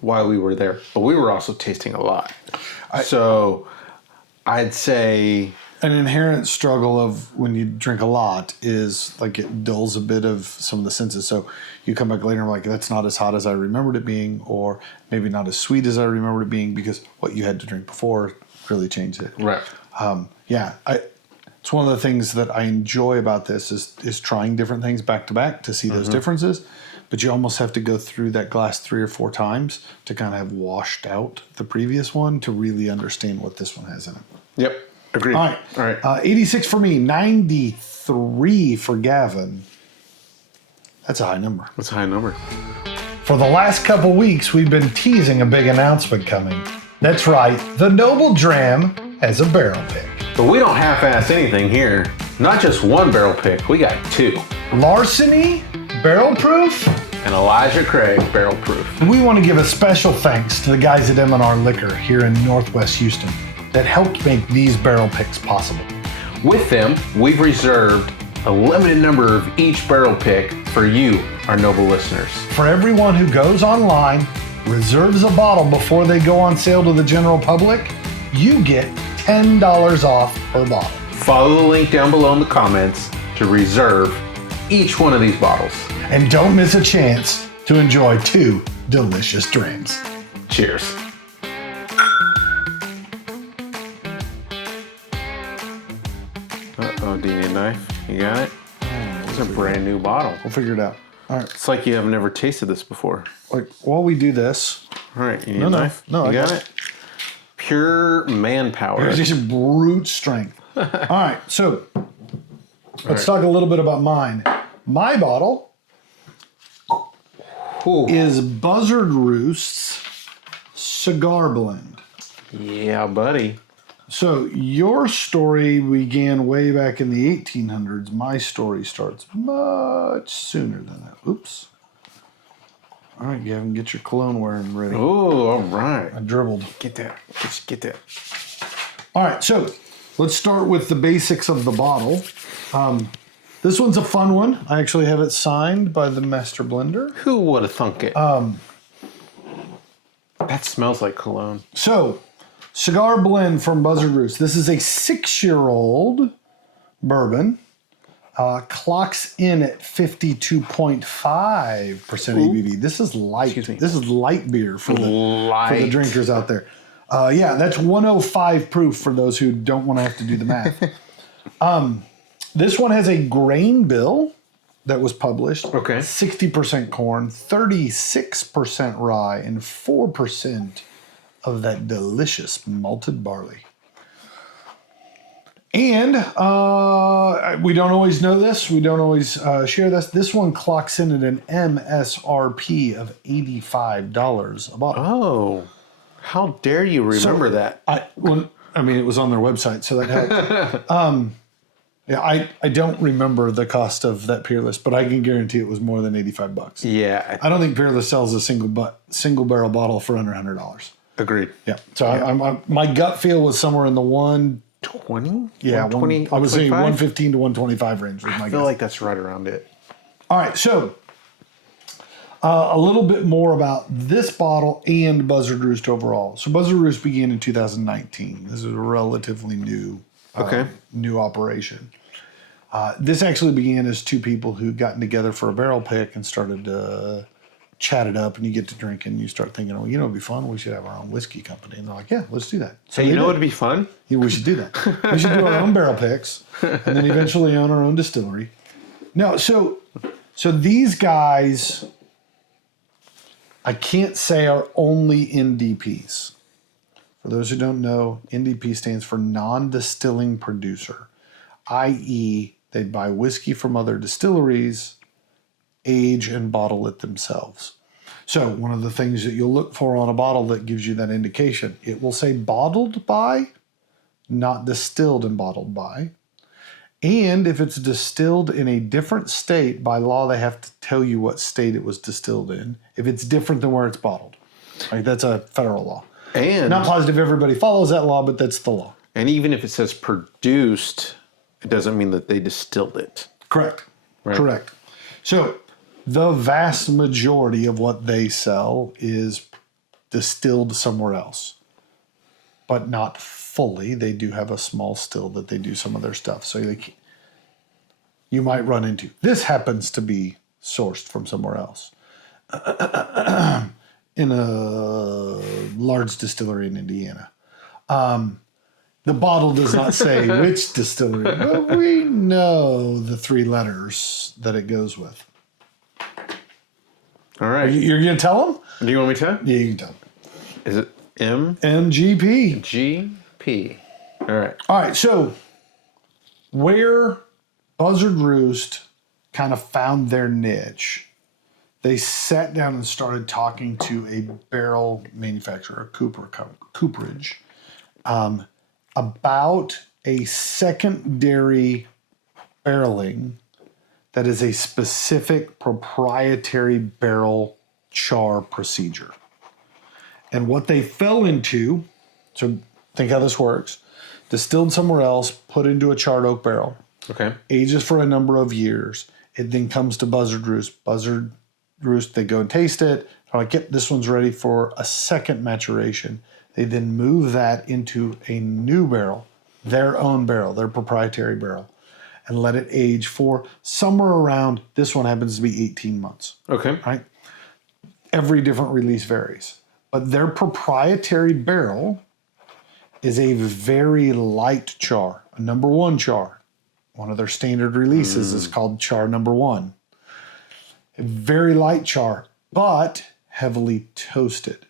while we were there, but we were also tasting a lot. So I'd say an inherent struggle of when you drink a lot is like it dulls a bit of some of the senses. So you come back later and like, that's not as hot as I remembered it being, or maybe not as sweet as I remembered it being because what you had to drink before really changed it. Right. It's one of the things that I enjoy about this is trying different things back to back to see those differences. But you almost have to go through that glass 3 or 4 times to kind of have washed out the previous one to really understand what this one has in it. Yep. Agreed. All right. 86 for me, 93 3 for Gavin. That's a high number. That's a high number. For the last couple weeks, we've been teasing a big announcement coming. That's right, the Noble Dram has a barrel pick. But we don't half-ass anything here. Not just one barrel pick, we got 2. Larceny, barrel proof. And Elijah Craig, barrel proof. We want to give a special thanks to the guys at M&R Liquor here in Northwest Houston that helped make these barrel picks possible. With them, we've reserved a limited number of each barrel pick for you, our noble listeners. For everyone who goes online, reserves a bottle before they go on sale to the general public, you get $10 off per bottle. Follow the link down below in the comments to reserve each one of these bottles. And don't miss a chance to enjoy 2 delicious drinks. Cheers. Uh-oh, do you need a knife? You got it? It's a brand new bottle. We'll figure it out. All right. It's like you have never tasted this before. Like, while we do this. All right, you need a knife? No, you I got it? Pure manpower. It's just brute strength. All right, so let's talk a little bit about mine. My bottle is Buzzard Roost's Cigar Blend. Yeah, buddy. So your story began way back in the 1800s. My story starts much sooner than that. Oops. All right, Gavin, get your cologne wearing ready. Oh, all right. I dribbled. Get that. Just get that. All right, so let's start with the basics of the bottle. This one's a fun one. I actually have it signed by the master blender. Who would have thunk it? That smells like cologne. So, Cigar Blend from Buzzard Roost. This is a 6-year-old bourbon. Clocks in at 52.5% ABV. This is light. Excuse me. This is light beer for the drinkers out there. Yeah, that's 105 proof for those who don't want to have to do the math. This one has a grain bill that was published. Okay. 60% corn, 36% rye, and 4% of that delicious malted barley. And we don't always know this. We don't always share this. This one clocks in at an MSRP of $85 a bottle. Oh, how dare you remember that? I mean, it was on their website, so that helped. Yeah, I don't remember the cost of that Peerless, but I can guarantee it was more than $85. Yeah. I don't think Peerless sells a single barrel bottle for under $100. Agreed. Yeah. So my gut feel was somewhere in the 120? Yeah, 120. I was saying 115 to 125 range was my guess. I feel like that's right around it. All right, so a little bit more about this bottle and Buzzard Roost overall. So Buzzard Roost began in 2019. This is a relatively new operation. This actually began as 2 people who'd gotten together for a barrel pick and started to chat it up, and you get to drink and you start thinking, oh, it'd be fun. We should have our own whiskey company. And they're like, yeah, let's do that. So you know what'd be fun? Yeah, we should do that. We should do our own barrel picks and then eventually own our own distillery. No, so these guys, I can't say are only NDPs. For those who don't know, NDP stands for non-distilling producer, i.e., they buy whiskey from other distilleries, age and bottle it themselves. So one of the things that you'll look for on a bottle that gives you that indication, it will say bottled by, not distilled and bottled by. And if it's distilled in a different state, by law, they have to tell you what state it was distilled in, if it's different than where it's bottled. Right? That's a federal law. And not positive everybody follows that law, but that's the law. And even if it says produced, it doesn't mean that they distilled it. Correct. Right. Correct. So the vast majority of what they sell is distilled somewhere else, but not fully. They do have a small still that they do some of their stuff. So you might run into. This happens to be sourced from somewhere else. In a large distillery in Indiana. The bottle does not say which distillery, but we know the 3 letters that it goes with. All right. You're going to tell them? Do you want me to? Yeah, you can tell them. Is it M? MGP. GP. All right. All right, so where Buzzard Roost kind of found their niche. They sat down and started talking to a barrel manufacturer, Cooperage, about a secondary barreling that is a specific proprietary barrel char procedure. And what they fell into, so think how this works, distilled somewhere else, put into a charred oak barrel, Okay. ages for a number of years. It then comes to Buzzard Roost. Buzzard Roost, they go and taste it. They're like, yep, this one's ready for a second maturation. They then move that into a new barrel, their own barrel, their proprietary barrel, and let it age for somewhere around, this one happens to be 18 months. Okay. Right? Every different release varies. But their proprietary barrel is a very light char, a number 1 char. One of their standard releases is called char number 1. A very light char, but heavily toasted.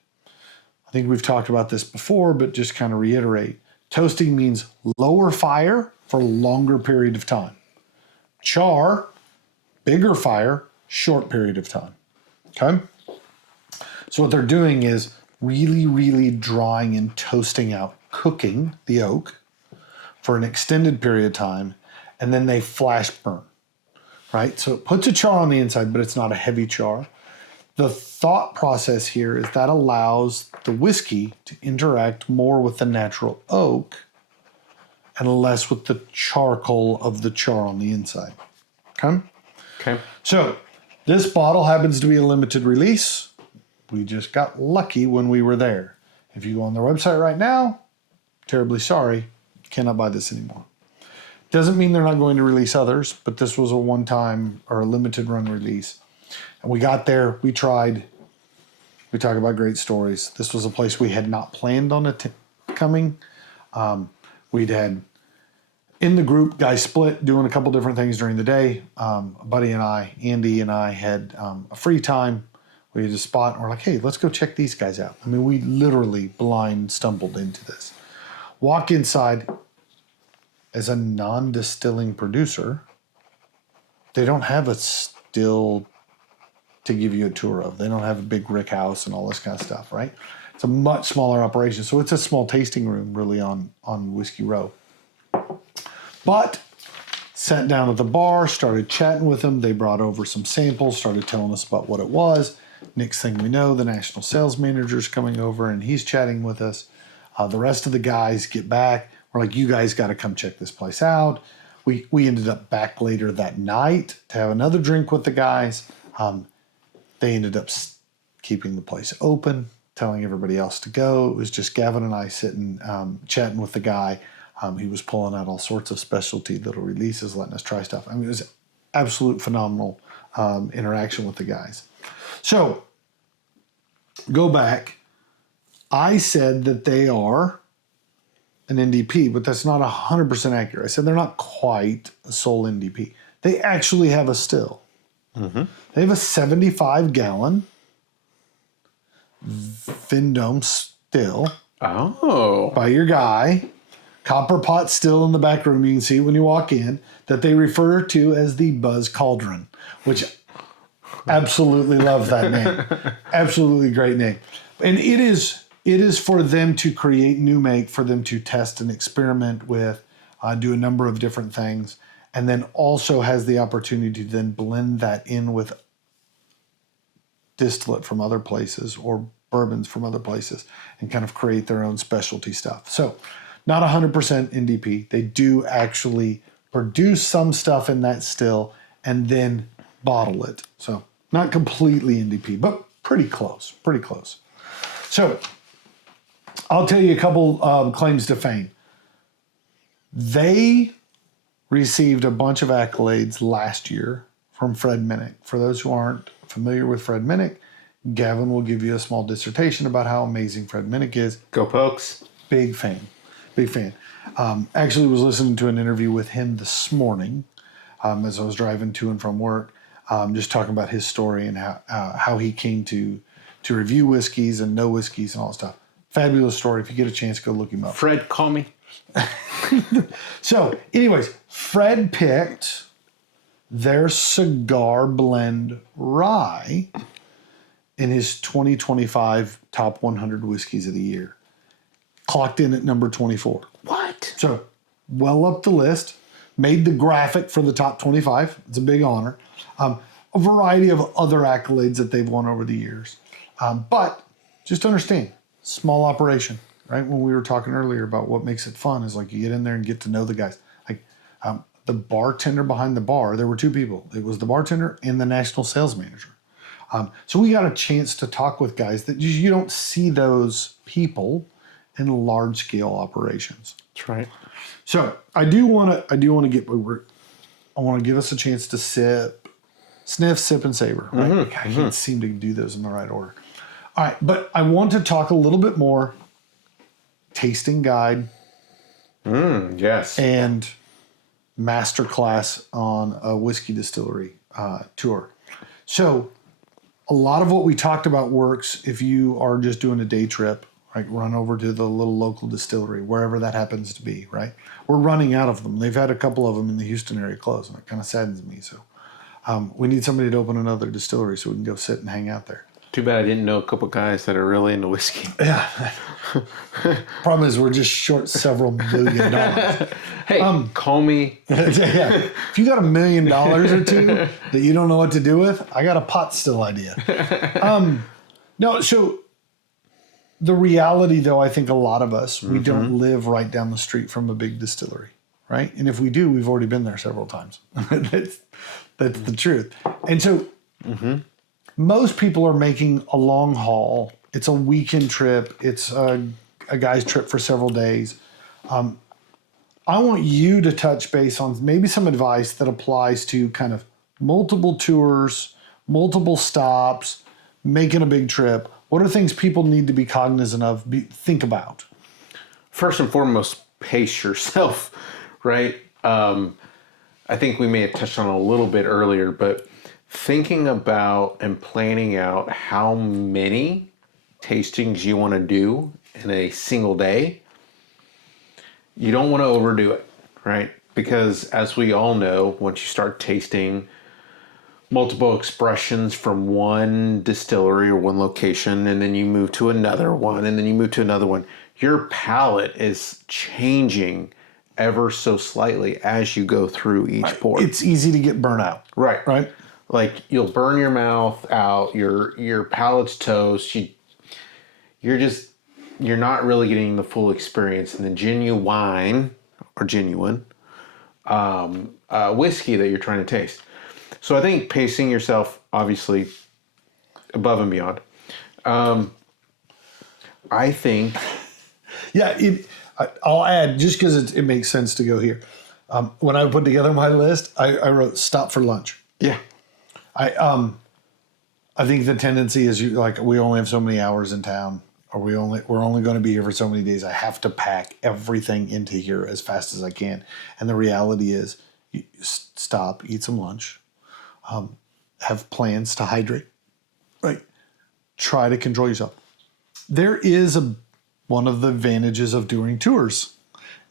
I think we've talked about this before, but just kind of reiterate. Toasting means lower fire for a longer period of time. Char, bigger fire, short period of time. Okay? So what they're doing is really, really drying and toasting out, cooking the oak for an extended period of time, and then they flash burn, right? So it puts a char on the inside, but it's not a heavy char. The thought process here is that allows the whiskey to interact more with the natural oak and less with the charcoal of the char on the inside. Okay? Okay. So this bottle happens to be a limited release. We just got lucky when we were there. If you go on their website right now, terribly sorry, cannot buy this anymore. Doesn't mean they're not going to release others, but this was a one-time or a limited run release. And we got there, we tried. We talk about great stories. This was a place we had not planned on coming. We'd had, in the group, guys split, doing a couple different things during the day. A buddy and I, Andy and I, had a free time. We had a spot, and we're like, hey, let's go check these guys out. I mean, we literally blind stumbled into this. Walk inside. As a non-distilling producer, they don't have a still to give you a tour of. They don't have a big rick house and all this kind of stuff, right? It's a much smaller operation. So it's a small tasting room, really, on Whiskey Row. But sat down at the bar, started chatting with them. They brought over some samples, started telling us about what it was. Next thing we know, the national sales manager's coming over, and he's chatting with us. The rest of the guys get back. We're like, you guys got to come check this place out. We ended up back later that night to have another drink with the guys. They ended up keeping the place open, telling everybody else to go. It was just Gavin and I sitting, chatting with the guy. He was pulling out all sorts of specialty little releases, letting us try stuff. I mean, it was absolute phenomenal interaction with the guys. So, go back. I said that they are an NDP, but that's not 100% accurate. I said they're not quite a sole NDP. They actually have a still. Mm-hmm. They have a 75-gallon Vendome still. Oh. By your guy. Copper pot still in the back room. You can see when you walk in that they refer to as the Buzz Cauldron, which absolutely love that name. Absolutely great name. And it is for them to create new make, for them to test and experiment with, do a number of different things, and then also has the opportunity to then blend that in with distillate from other places or bourbons from other places and kind of create their own specialty stuff. So not 100% NDP. They do actually produce some stuff in that still and then bottle it. So not completely NDP, but pretty close, pretty close. So I'll tell you a couple claims to fame. They received a bunch of accolades last year from Fred Minnick. For those who aren't familiar with Fred Minnick, Gavin will give you a small dissertation about how amazing Fred Minnick is. Go Pokes. Big fan. Big fan. Actually was listening to an interview with him this morning as I was driving to and from work, just talking about his story and how he came to review whiskeys and know whiskeys and all that stuff. Fabulous story. If you get a chance, go look him up. Fred, call me. So, anyways, Fred picked their Cigar Blend Rye in his 2025 top 100 whiskeys of the year. Clocked in at number 24. What? So, well up the list. Made the graphic for the top 25. It's a big honor. A variety of other accolades that they've won over the years. But just understand, small operation, right? When we were talking earlier about what makes it fun is like you get in there and get to know the guys. Like the bartender behind the bar, there were two people. It was the bartender and the national sales manager. So we got a chance to talk with guys that you don't see those people in large scale operations. That's right. So I do want to get over. I want to give us a chance to sniff, sip, and savor. Right? I can't seem to do those in the right order. All right, but I want to talk a little bit more tasting guide. Yes. And masterclass on a whiskey distillery tour. So a lot of what we talked about works if you are just doing a day trip. Right, run over to the little local distillery, wherever that happens to be, right? We're running out of them. They've had a couple of them in the Houston area close, and it kind of saddens me. So we need somebody to open another distillery so we can go sit and hang out there. Too bad I didn't know a couple guys that are really into whiskey. Yeah. Problem is we're just short several $1 billion. Hey, call me. Yeah. If you got $1 million or two that you don't know what to do with, I got a pot still idea. No, so... The reality, though, I think a lot of us, we don't live right down the street from a big distillery, right? And if we do, we've already been there several times. That's the truth. And so most people are making a long haul. It's a weekend trip. It's a guy's trip for several days. I want you to touch base on maybe some advice that applies to kind of multiple tours, multiple stops, making a big trip. What are things people need to be cognizant of, think about? First and foremost, pace yourself, right? I think we may have touched on it a little bit earlier, but thinking about and planning out how many tastings you want to do in a single day, you don't want to overdo it, right? Because as we all know, once you start tasting multiple expressions from one distillery or one location, and then you move to another one, and then you move to another one, your palate is changing ever so slightly as you go through each pour. It's easy to get burnt out. Right. Right. Like you'll burn your mouth out, your palate's toast, you're not really getting the full experience in the genuine whiskey that you're trying to taste. So I think pacing yourself, obviously, above and beyond. I think... Yeah, I'll add, just because it makes sense to go here. When I put together my list, I wrote stop for lunch. Yeah. I think the tendency is we only have so many hours in town, or we're only going to be here for so many days. I have to pack everything into here as fast as I can. And the reality is, you stop, eat some lunch. Have plans to hydrate, right? Try to control yourself. There is one of the advantages of doing tours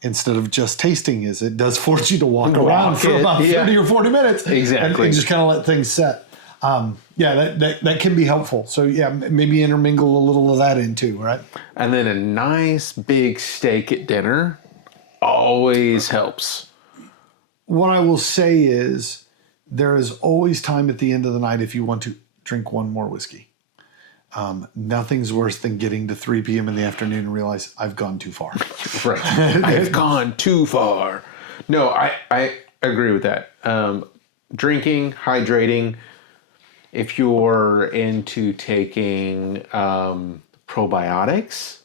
instead of just tasting is it does force you to walk around for about 30 or 40 minutes. Exactly. And just kind of let things set. That can be helpful. So maybe intermingle a little of that in too, right? And then a nice big steak at dinner always helps. What I will say is, there is always time at the end of the night if you want to drink one more whiskey. Nothing's worse than getting to 3 p.m. in the afternoon and realize I've gone too far. Right. I've gone too far. No, I agree with that. Drinking, hydrating. If you're into taking probiotics,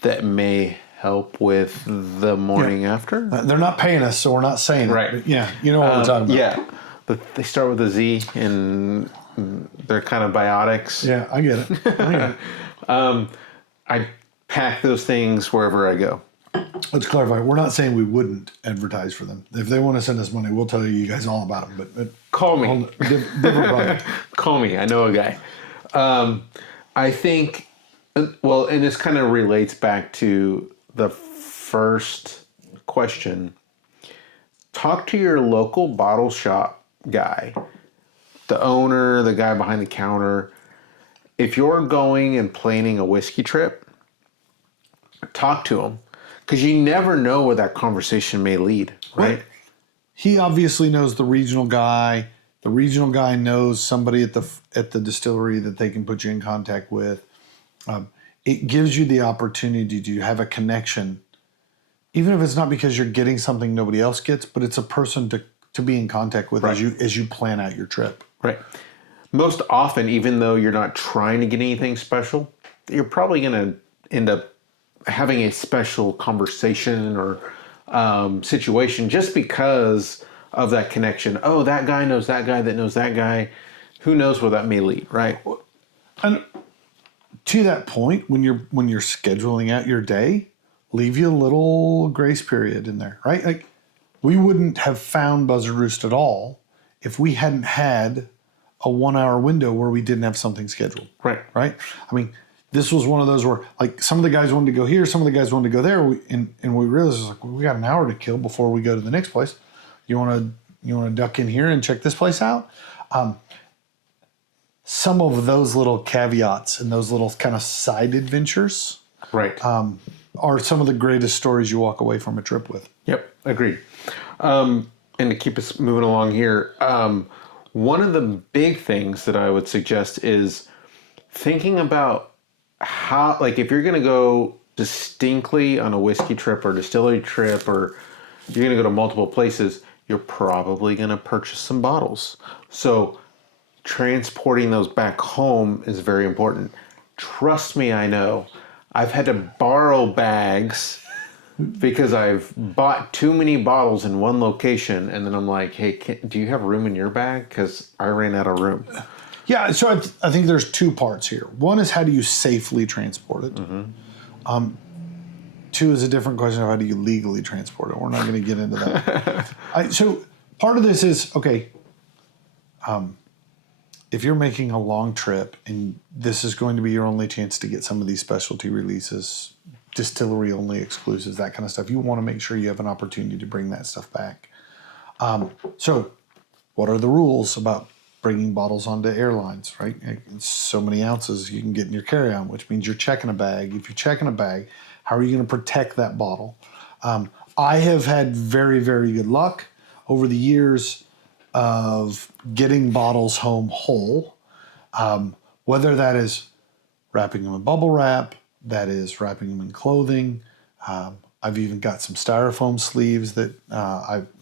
that may help with the morning after. They're not paying us, so we're not saying it. Right. But yeah, you know what we're talking about. Yeah. But they start with a Z, and they're kind of biotics. Yeah, I get it. I pack those things wherever I go. Let's clarify. We're not saying we wouldn't advertise for them. If they want to send us money, we'll tell you guys all about them. But call me. Different product. Call me. I know a guy. I think, well, and this kind of relates back to the first question. talk to your local bottle shop guy, the owner, the guy behind the counter. If you're going and planning a whiskey trip, talk to him, because you never know where that conversation may lead, right? He obviously knows the regional guy. The regional guy knows somebody at the distillery that they can put you in contact with. It gives you the opportunity to have a connection, even if it's not because you're getting something nobody else gets, but it's a person to be in contact with as you plan out your trip. Right. Most often, even though you're not trying to get anything special, you're probably going to end up having a special conversation or situation just because of that connection. Oh, that guy knows that guy that knows that guy. Who knows where that may lead, right? And to that point, when you're scheduling out your day, leave you a little grace period in there, right? Like, we wouldn't have found Buzzard Roost at all if we hadn't had a 1 hour window where we didn't have something scheduled. Right. Right? I mean, this was one of those where, like, some of the guys wanted to go here, some of the guys wanted to go there, and we realized, like, we got an hour to kill before we go to the next place. You want to duck in here and check this place out? Some of those little caveats and those little kind of side adventures, Right. are some of the greatest stories you walk away from a trip with. Yep, agreed. And to keep us moving along here, one of the big things that I would suggest is thinking about how, like, if you're going to go distinctly on a whiskey trip or distillery trip, or you're going to go to multiple places, you're probably going to purchase some bottles. So transporting those back home is very important. Trust me, I know. I've had to borrow bags because I've bought too many bottles in one location, and then I'm like, hey, do you have room in your bag? Because I ran out of room. Yeah, so I think there's two parts here. One is, how do you safely transport it? Mm-hmm. Two is a different question of, how do you legally transport it? We're not going to get into that. So part of this is, okay, if you're making a long trip and this is going to be your only chance to get some of these specialty releases, distillery only exclusives, that kind of stuff, you want to make sure you have an opportunity to bring that stuff back. So what are the rules about bringing bottles onto airlines, right? It's so many ounces you can get in your carry-on, which means you're checking a bag. If you're checking a bag, how are you going to protect that bottle? I have had very, very good luck over the years of getting bottles home whole, whether that is wrapping them in bubble wrap, that is wrapping them in clothing. I've even got some styrofoam sleeves that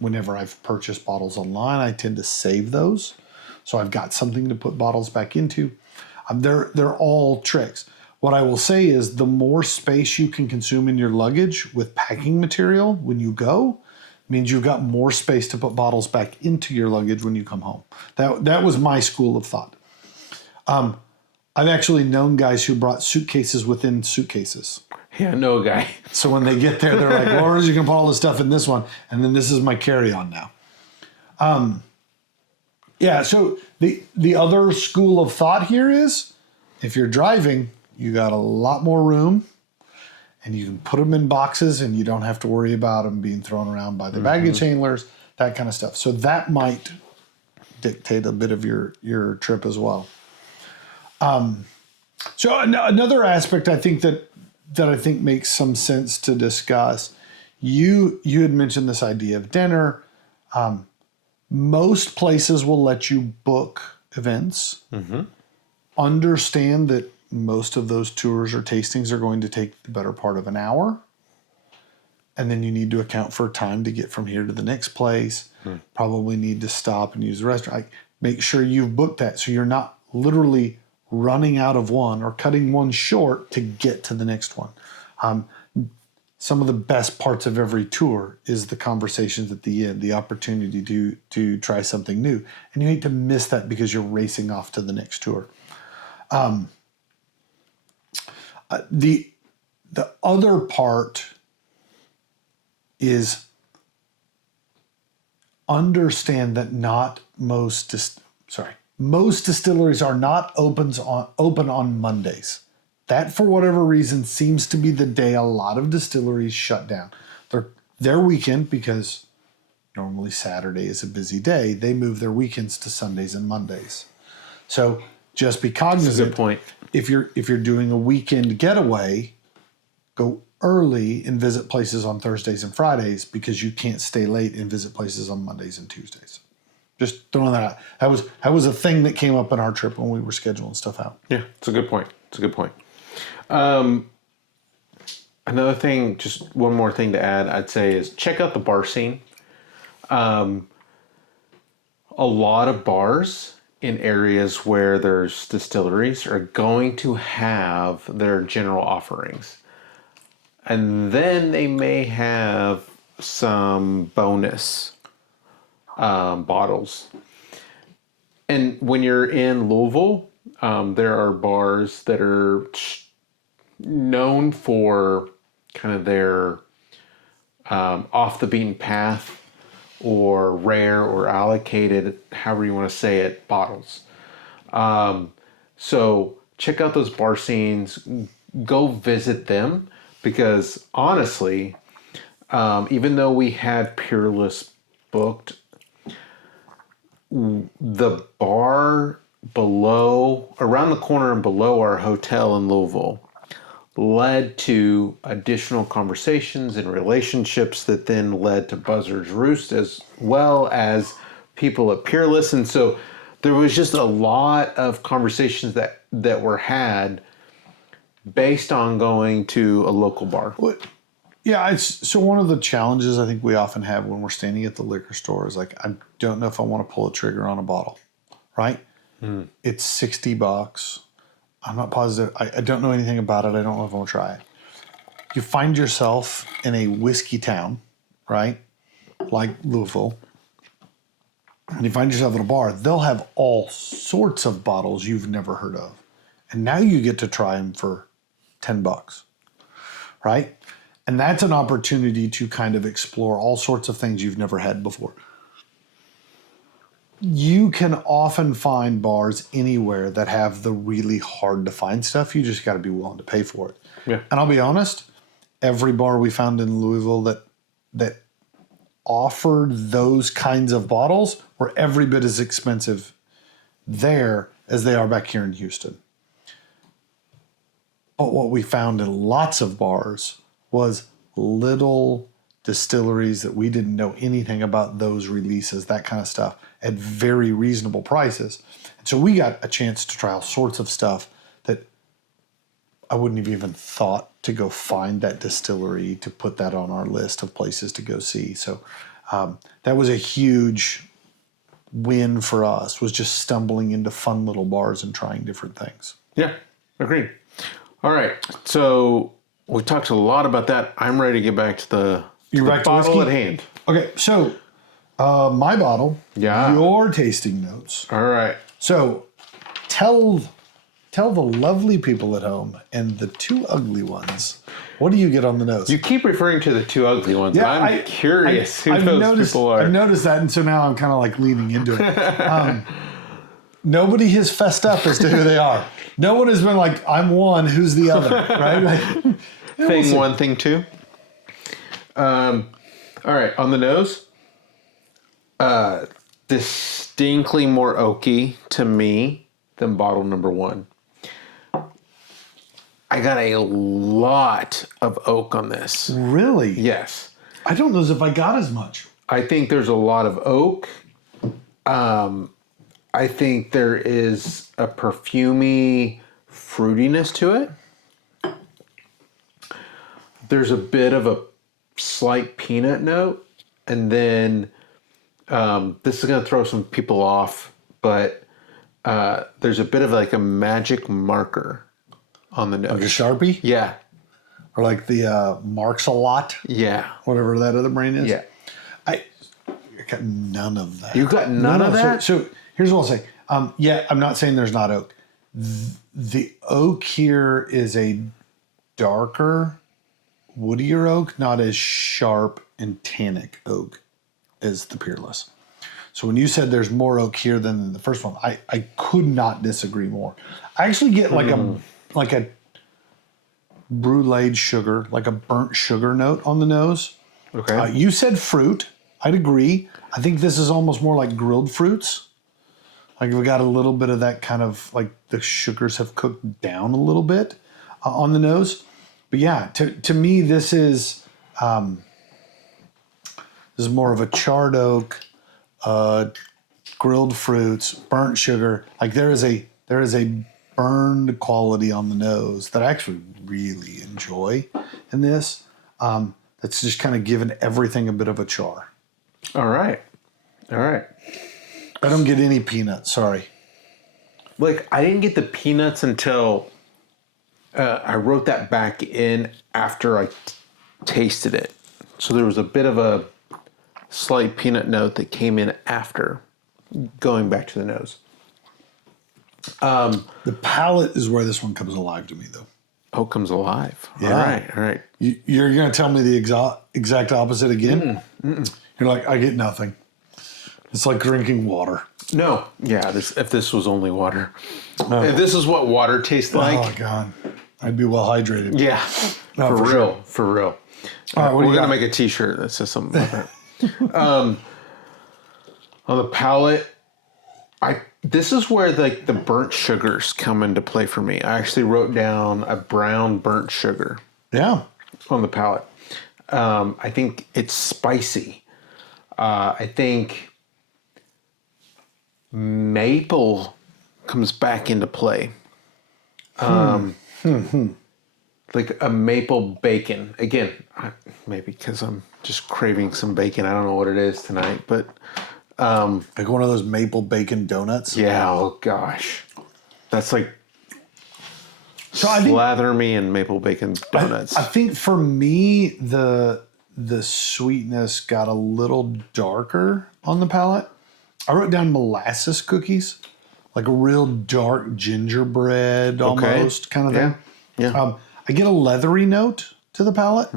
whenever I've purchased bottles online, I tend to save those. So I've got something to put bottles back into. They're all tricks. What I will say is, the more space you can consume in your luggage with packing material when you go means you've got more space to put bottles back into your luggage when you come home. That was my school of thought. I've actually known guys who brought suitcases within suitcases. Yeah, no guy. So when they get there, they're like, well, where's you can put all this stuff in this one, and then this is my carry-on now. Yeah, so the other school of thought here is, if you're driving, you got a lot more room, and you can put them in boxes, and you don't have to worry about them being thrown around by the baggage handlers, that kind of stuff. So that might dictate a bit of your trip as well. So another aspect I think that I think makes some sense to discuss, you had mentioned this idea of dinner. Most places will let you book events. Mm-hmm. Understand that most of those tours or tastings are going to take the better part of an hour. And then you need to account for time to get from here to the next place. Probably need to stop and use the restaurant. Make sure you've booked that so you're not literally running out of one or cutting one short to get to the next one. Some of the best parts of every tour is the conversations at the end, the opportunity to try something new. And you hate to miss that because you're racing off to the next tour. The other part is, understand that most distilleries are not open on Mondays. That, for whatever reason, seems to be the day a lot of distilleries shut down. Their weekend, because normally Saturday is a busy day, they move their weekends to Sundays and Mondays. So just be cognizant. That's a good point. If you're doing a weekend getaway, go early and visit places on Thursdays and Fridays because you can't stay late and visit places on Mondays and Tuesdays. Just throwing that out. That was a thing that came up in our trip when we were scheduling stuff out. Yeah, it's a good point. Another thing, just one more thing to add, I'd say is check out the bar scene. A lot of bars in areas where there's distilleries are going to have their general offerings. And then they may have some bonus bottles. And when you're in Louisville, there are bars that are known for kind of their off the beaten path or rare or allocated, however you want to say it, bottles. So check out those bar scenes, go visit them, because honestly, even though we had Peerless booked, the bar below, around the corner and below our hotel in Louisville, led to additional conversations and relationships that then led to Buzzard's Roost, as well as people at Peerless. And so there was just a lot of conversations that were had based on going to a local bar. Yeah, so one of the challenges I think we often have when we're standing at the liquor store is like, I don't know if I want to pull a trigger on a bottle, right? It's $60. I'm not positive. I don't know anything about it. I don't know if I want to try it. You find yourself in a whiskey town, right? Like Louisville. And you find yourself at a bar. They'll have all sorts of bottles you've never heard of. And now you get to try them for $10, right? And that's an opportunity to kind of explore all sorts of things you've never had before. You can often find bars anywhere that have the really hard to find stuff. You just got to be willing to pay for it. Yeah. And I'll be honest, every bar we found in Louisville that offered those kinds of bottles were every bit as expensive there as they are back here in Houston. But what we found in lots of bars was little distilleries that we didn't know anything about, those releases, that kind of stuff, at very reasonable prices. And so we got a chance to try all sorts of stuff that I wouldn't have even thought to go find that distillery, to put that on our list of places to go see. So that was a huge win for us, was just stumbling into fun little bars and trying different things. Yeah, agreed. All right, so we talked a lot about that. I'm ready to get back to the bottle at hand. Okay, so my bottle, your tasting notes. All right. So tell the lovely people at home and the two ugly ones, what do you get on the nose? You keep referring to the two ugly ones. Yeah, I'm curious who those people are. I've noticed that, and so now I'm kind of like leaning into it. Nobody has fessed up as to who they are. No one has been like, I'm one, who's the other, right? Like, thing one, thing two. All right, on the nose, distinctly more oaky to me than bottle number one. I got a lot of oak on this. Really? Yes. I don't know if I got as much. I think there's a lot of oak. I think there is a perfumey fruitiness to it. There's a bit of a slight peanut note. And then this is going to throw some people off, but there's a bit of like a magic marker on the nose. Like a Sharpie? Yeah. Or like the Marks a Lot? Yeah. Whatever that other brand is? Yeah. I got none of that. You got none of that? So here's what I'll say. Yeah, I'm not saying there's not oak. The oak here is a darker, woodier oak, not as sharp and tannic oak as the Peerless. So when you said there's more oak here than in the first one, I could not disagree more. I actually get like a bruleed sugar, like a burnt sugar note on the nose. Okay. You said fruit, I'd agree. I think this is almost more like grilled fruits. Like we got a little bit of that kind of like the sugars have cooked down a little bit on the nose. But yeah, to me this is more of a charred oak, grilled fruits, burnt sugar. Like there is a burned quality on the nose that I actually really enjoy in this. That's just kind of given everything a bit of a char. All right. I don't get any peanuts, sorry. Like, I didn't get the peanuts until I wrote that back in after I tasted it. So there was a bit of a slight peanut note that came in after going back to the nose. The palate is where this one comes alive to me, though. Oh, it comes alive. Yeah. All right. You're going to tell me the exact opposite again? You're like, I get nothing. It's like drinking water. No. Yeah, if this was only water. If this is what water tastes like. Oh, God. I'd be well hydrated. Yeah. For real. All right, we're going to make a t-shirt that says something like that. On the palate, this is where the burnt sugars come into play for me. I actually wrote down a brown burnt sugar. Yeah. On the palate. I think it's spicy. I think maple comes back into play. Like a maple bacon. Again, maybe because I'm just craving some bacon. I don't know what it is tonight, but... like one of those maple bacon donuts? Yeah, oh gosh. That's like... So slather me in maple bacon donuts. I think for me, the sweetness got a little darker on the palate. I wrote down molasses cookies, like a real dark gingerbread almost kind of thing. Yeah. I get a leathery note to the palate.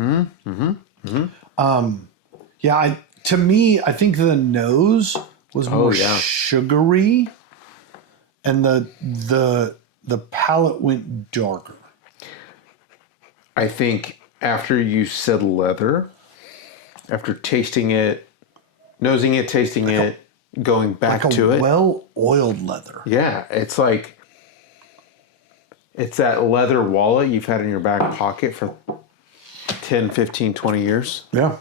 Yeah, to me, I think the nose was more sugary, and the palate went darker. I think after you said leather, after tasting it, nosing it, tasting it, going back to it. Well-oiled leather. Yeah, it's like, it's that leather wallet you've had in your back pocket for 10, 15, 20 years. Yeah.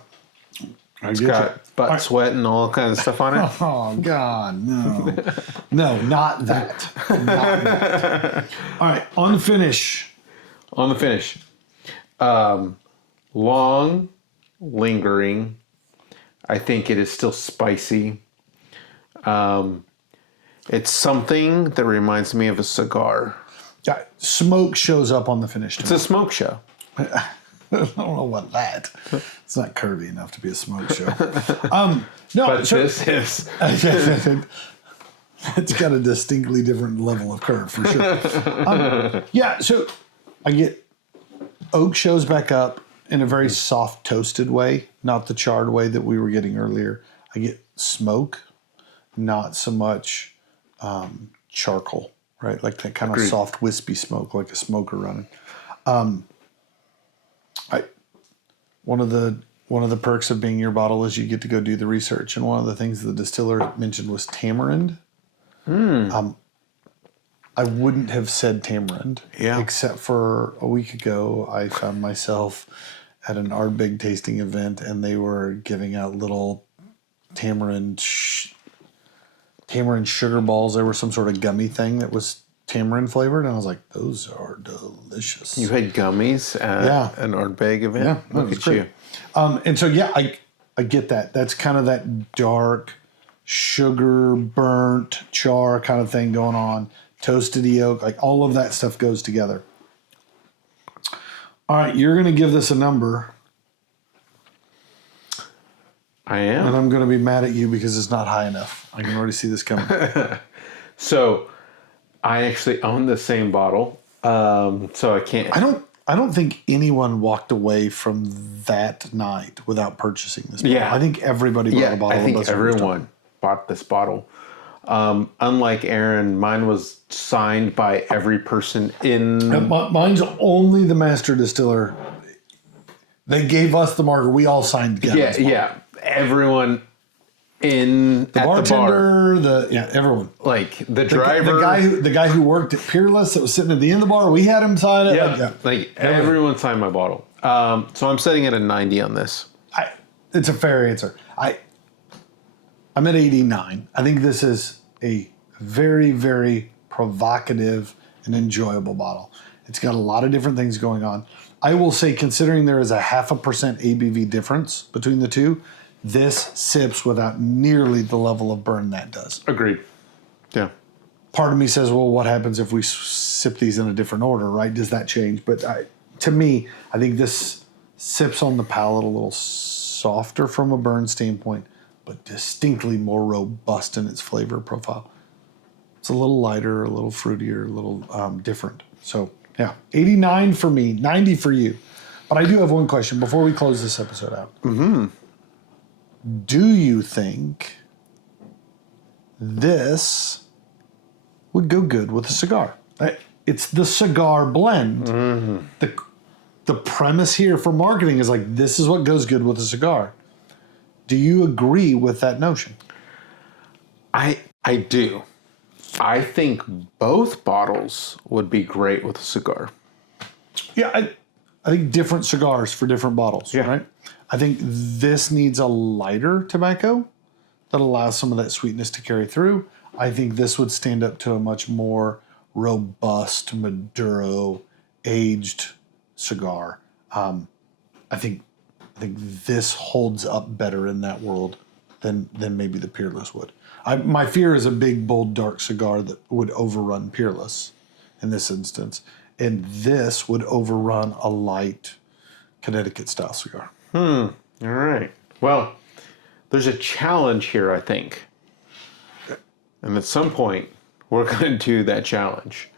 It's got butt sweat and all kinds of stuff on it. Oh, God, no. No, not that. Not that. All right, on the finish. Long, lingering. I think it is still spicy. It's something that reminds me of a cigar. Yeah, smoke shows up on the finish. It's a smoke show. I don't know what that. It's not curvy enough to be a smoke show. No, but this is. It's got a distinctly different level of curve for sure. Yeah, so I get oak shows back up in a very soft toasted way, not the charred way that we were getting earlier. I get smoke, not so much charcoal, right? Like that kind of soft wispy smoke, like a smoker running. One of the perks of being your bottle is you get to go do the research, and one of the things the distiller mentioned was tamarind. I wouldn't have said tamarind, except for a week ago I found myself at an Ardbeg tasting event, and they were giving out little tamarind sugar balls. They were some sort of gummy thing that was tamarind flavored, and I was like, those are delicious. You had gummies at an Ardbeg event? Yeah, look at you. And so I get that. That's kind of that dark sugar burnt char kind of thing going on. Toasted oak, like all of that stuff goes together. All right, you're going to give this a number. I am. And I'm going to be mad at you because it's not high enough. I can already see this coming. So I actually own the same bottle, so I can't. I don't think anyone walked away from that night without purchasing this bottle. Yeah. I think everybody bought a bottle. I think of Buzzard. everyone bought this bottle. Unlike Aaron, mine was signed by every person in. Mine's only the master distiller. They gave us the marker. We all signed together. Yeah. Everyone in The at bartender, the bar. everyone. Like the driver. The guy who worked at Peerless that was sitting at the end of the bar, we had him sign it. Everyone signed my bottle. So I'm setting it at 90 on this. It's a fair answer. I'm at 89. I think this is a very, very provocative and enjoyable bottle. It's got a lot of different things going on. I will say, considering there is a 0.5% ABV difference between the two, this sips without nearly the level of burn that does. Agreed. Yeah. Part of me says, well, what happens if we sip these in a different order, right? Does that change? But to me, I think this sips on the palate a little softer from a burn standpoint, but distinctly more robust in its flavor profile. It's a little lighter, a little fruitier, a little different. So, yeah, 89 for me, 90 for you. But I do have one question before we close this episode out. Mm-hmm. Do you think this would go good with a cigar? It's the cigar blend. Mm-hmm. The premise here for marketing is like, this is what goes good with a cigar. Do you agree with that notion? I do. I think both bottles would be great with a cigar. Yeah, I think different cigars for different bottles, right? I think this needs a lighter tobacco that allows some of that sweetness to carry through. I think this would stand up to a much more robust, Maduro, aged cigar. I think this holds up better in that world than maybe the Peerless would. My fear is a big, bold, dark cigar that would overrun Peerless in this instance. And this would overrun a light Connecticut-style cigar. All right. Well, there's a challenge here, I think. And at some point, we're going to do that challenge.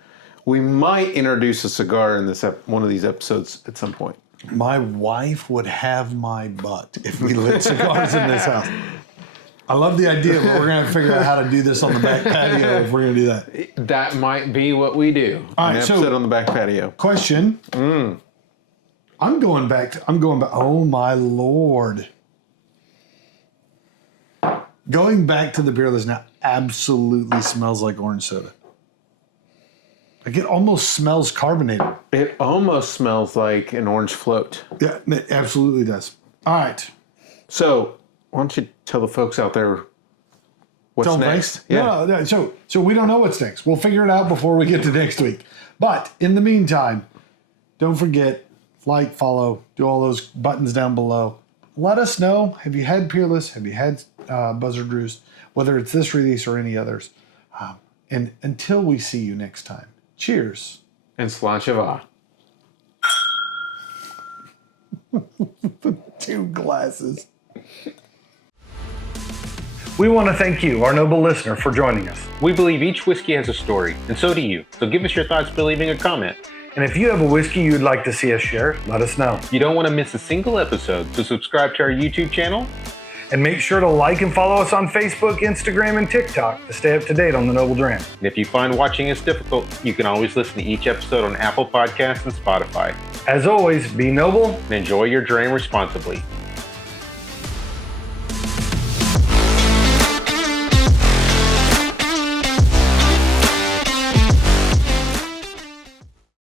We might introduce a cigar in this one of these episodes at some point. My wife would have my butt if we lit cigars in this house. I love the idea, but we're going to figure out how to do this on the back patio if we're going to do that. That might be what we do. All right, an episode on the back patio. Question. I'm going back. Oh, my Lord. Going back to the Peerless now absolutely smells like orange soda. Like it almost smells carbonated. It almost smells like an orange float. Yeah, it absolutely does. All right. So, why don't you tell the folks out there what's next? Yeah. No, so we don't know what's next. We'll figure it out before we get to next week. But in the meantime, don't forget, like, follow, do all those buttons down below. Let us know, have you had Peerless? Have you had Buzzard Roost? Whether it's this release or any others. And until we see you next time, cheers. And sláinte. 2 glasses. We want to thank you, our noble listener, for joining us. We believe each whiskey has a story, and so do you. So give us your thoughts by leaving a comment. And if you have a whiskey you'd like to see us share, let us know. You don't want to miss a single episode, so subscribe to our YouTube channel. And make sure to like and follow us on Facebook, Instagram, and TikTok to stay up to date on the Noble Dram. And if you find watching us difficult, you can always listen to each episode on Apple Podcasts and Spotify. As always, be noble and enjoy your dram responsibly.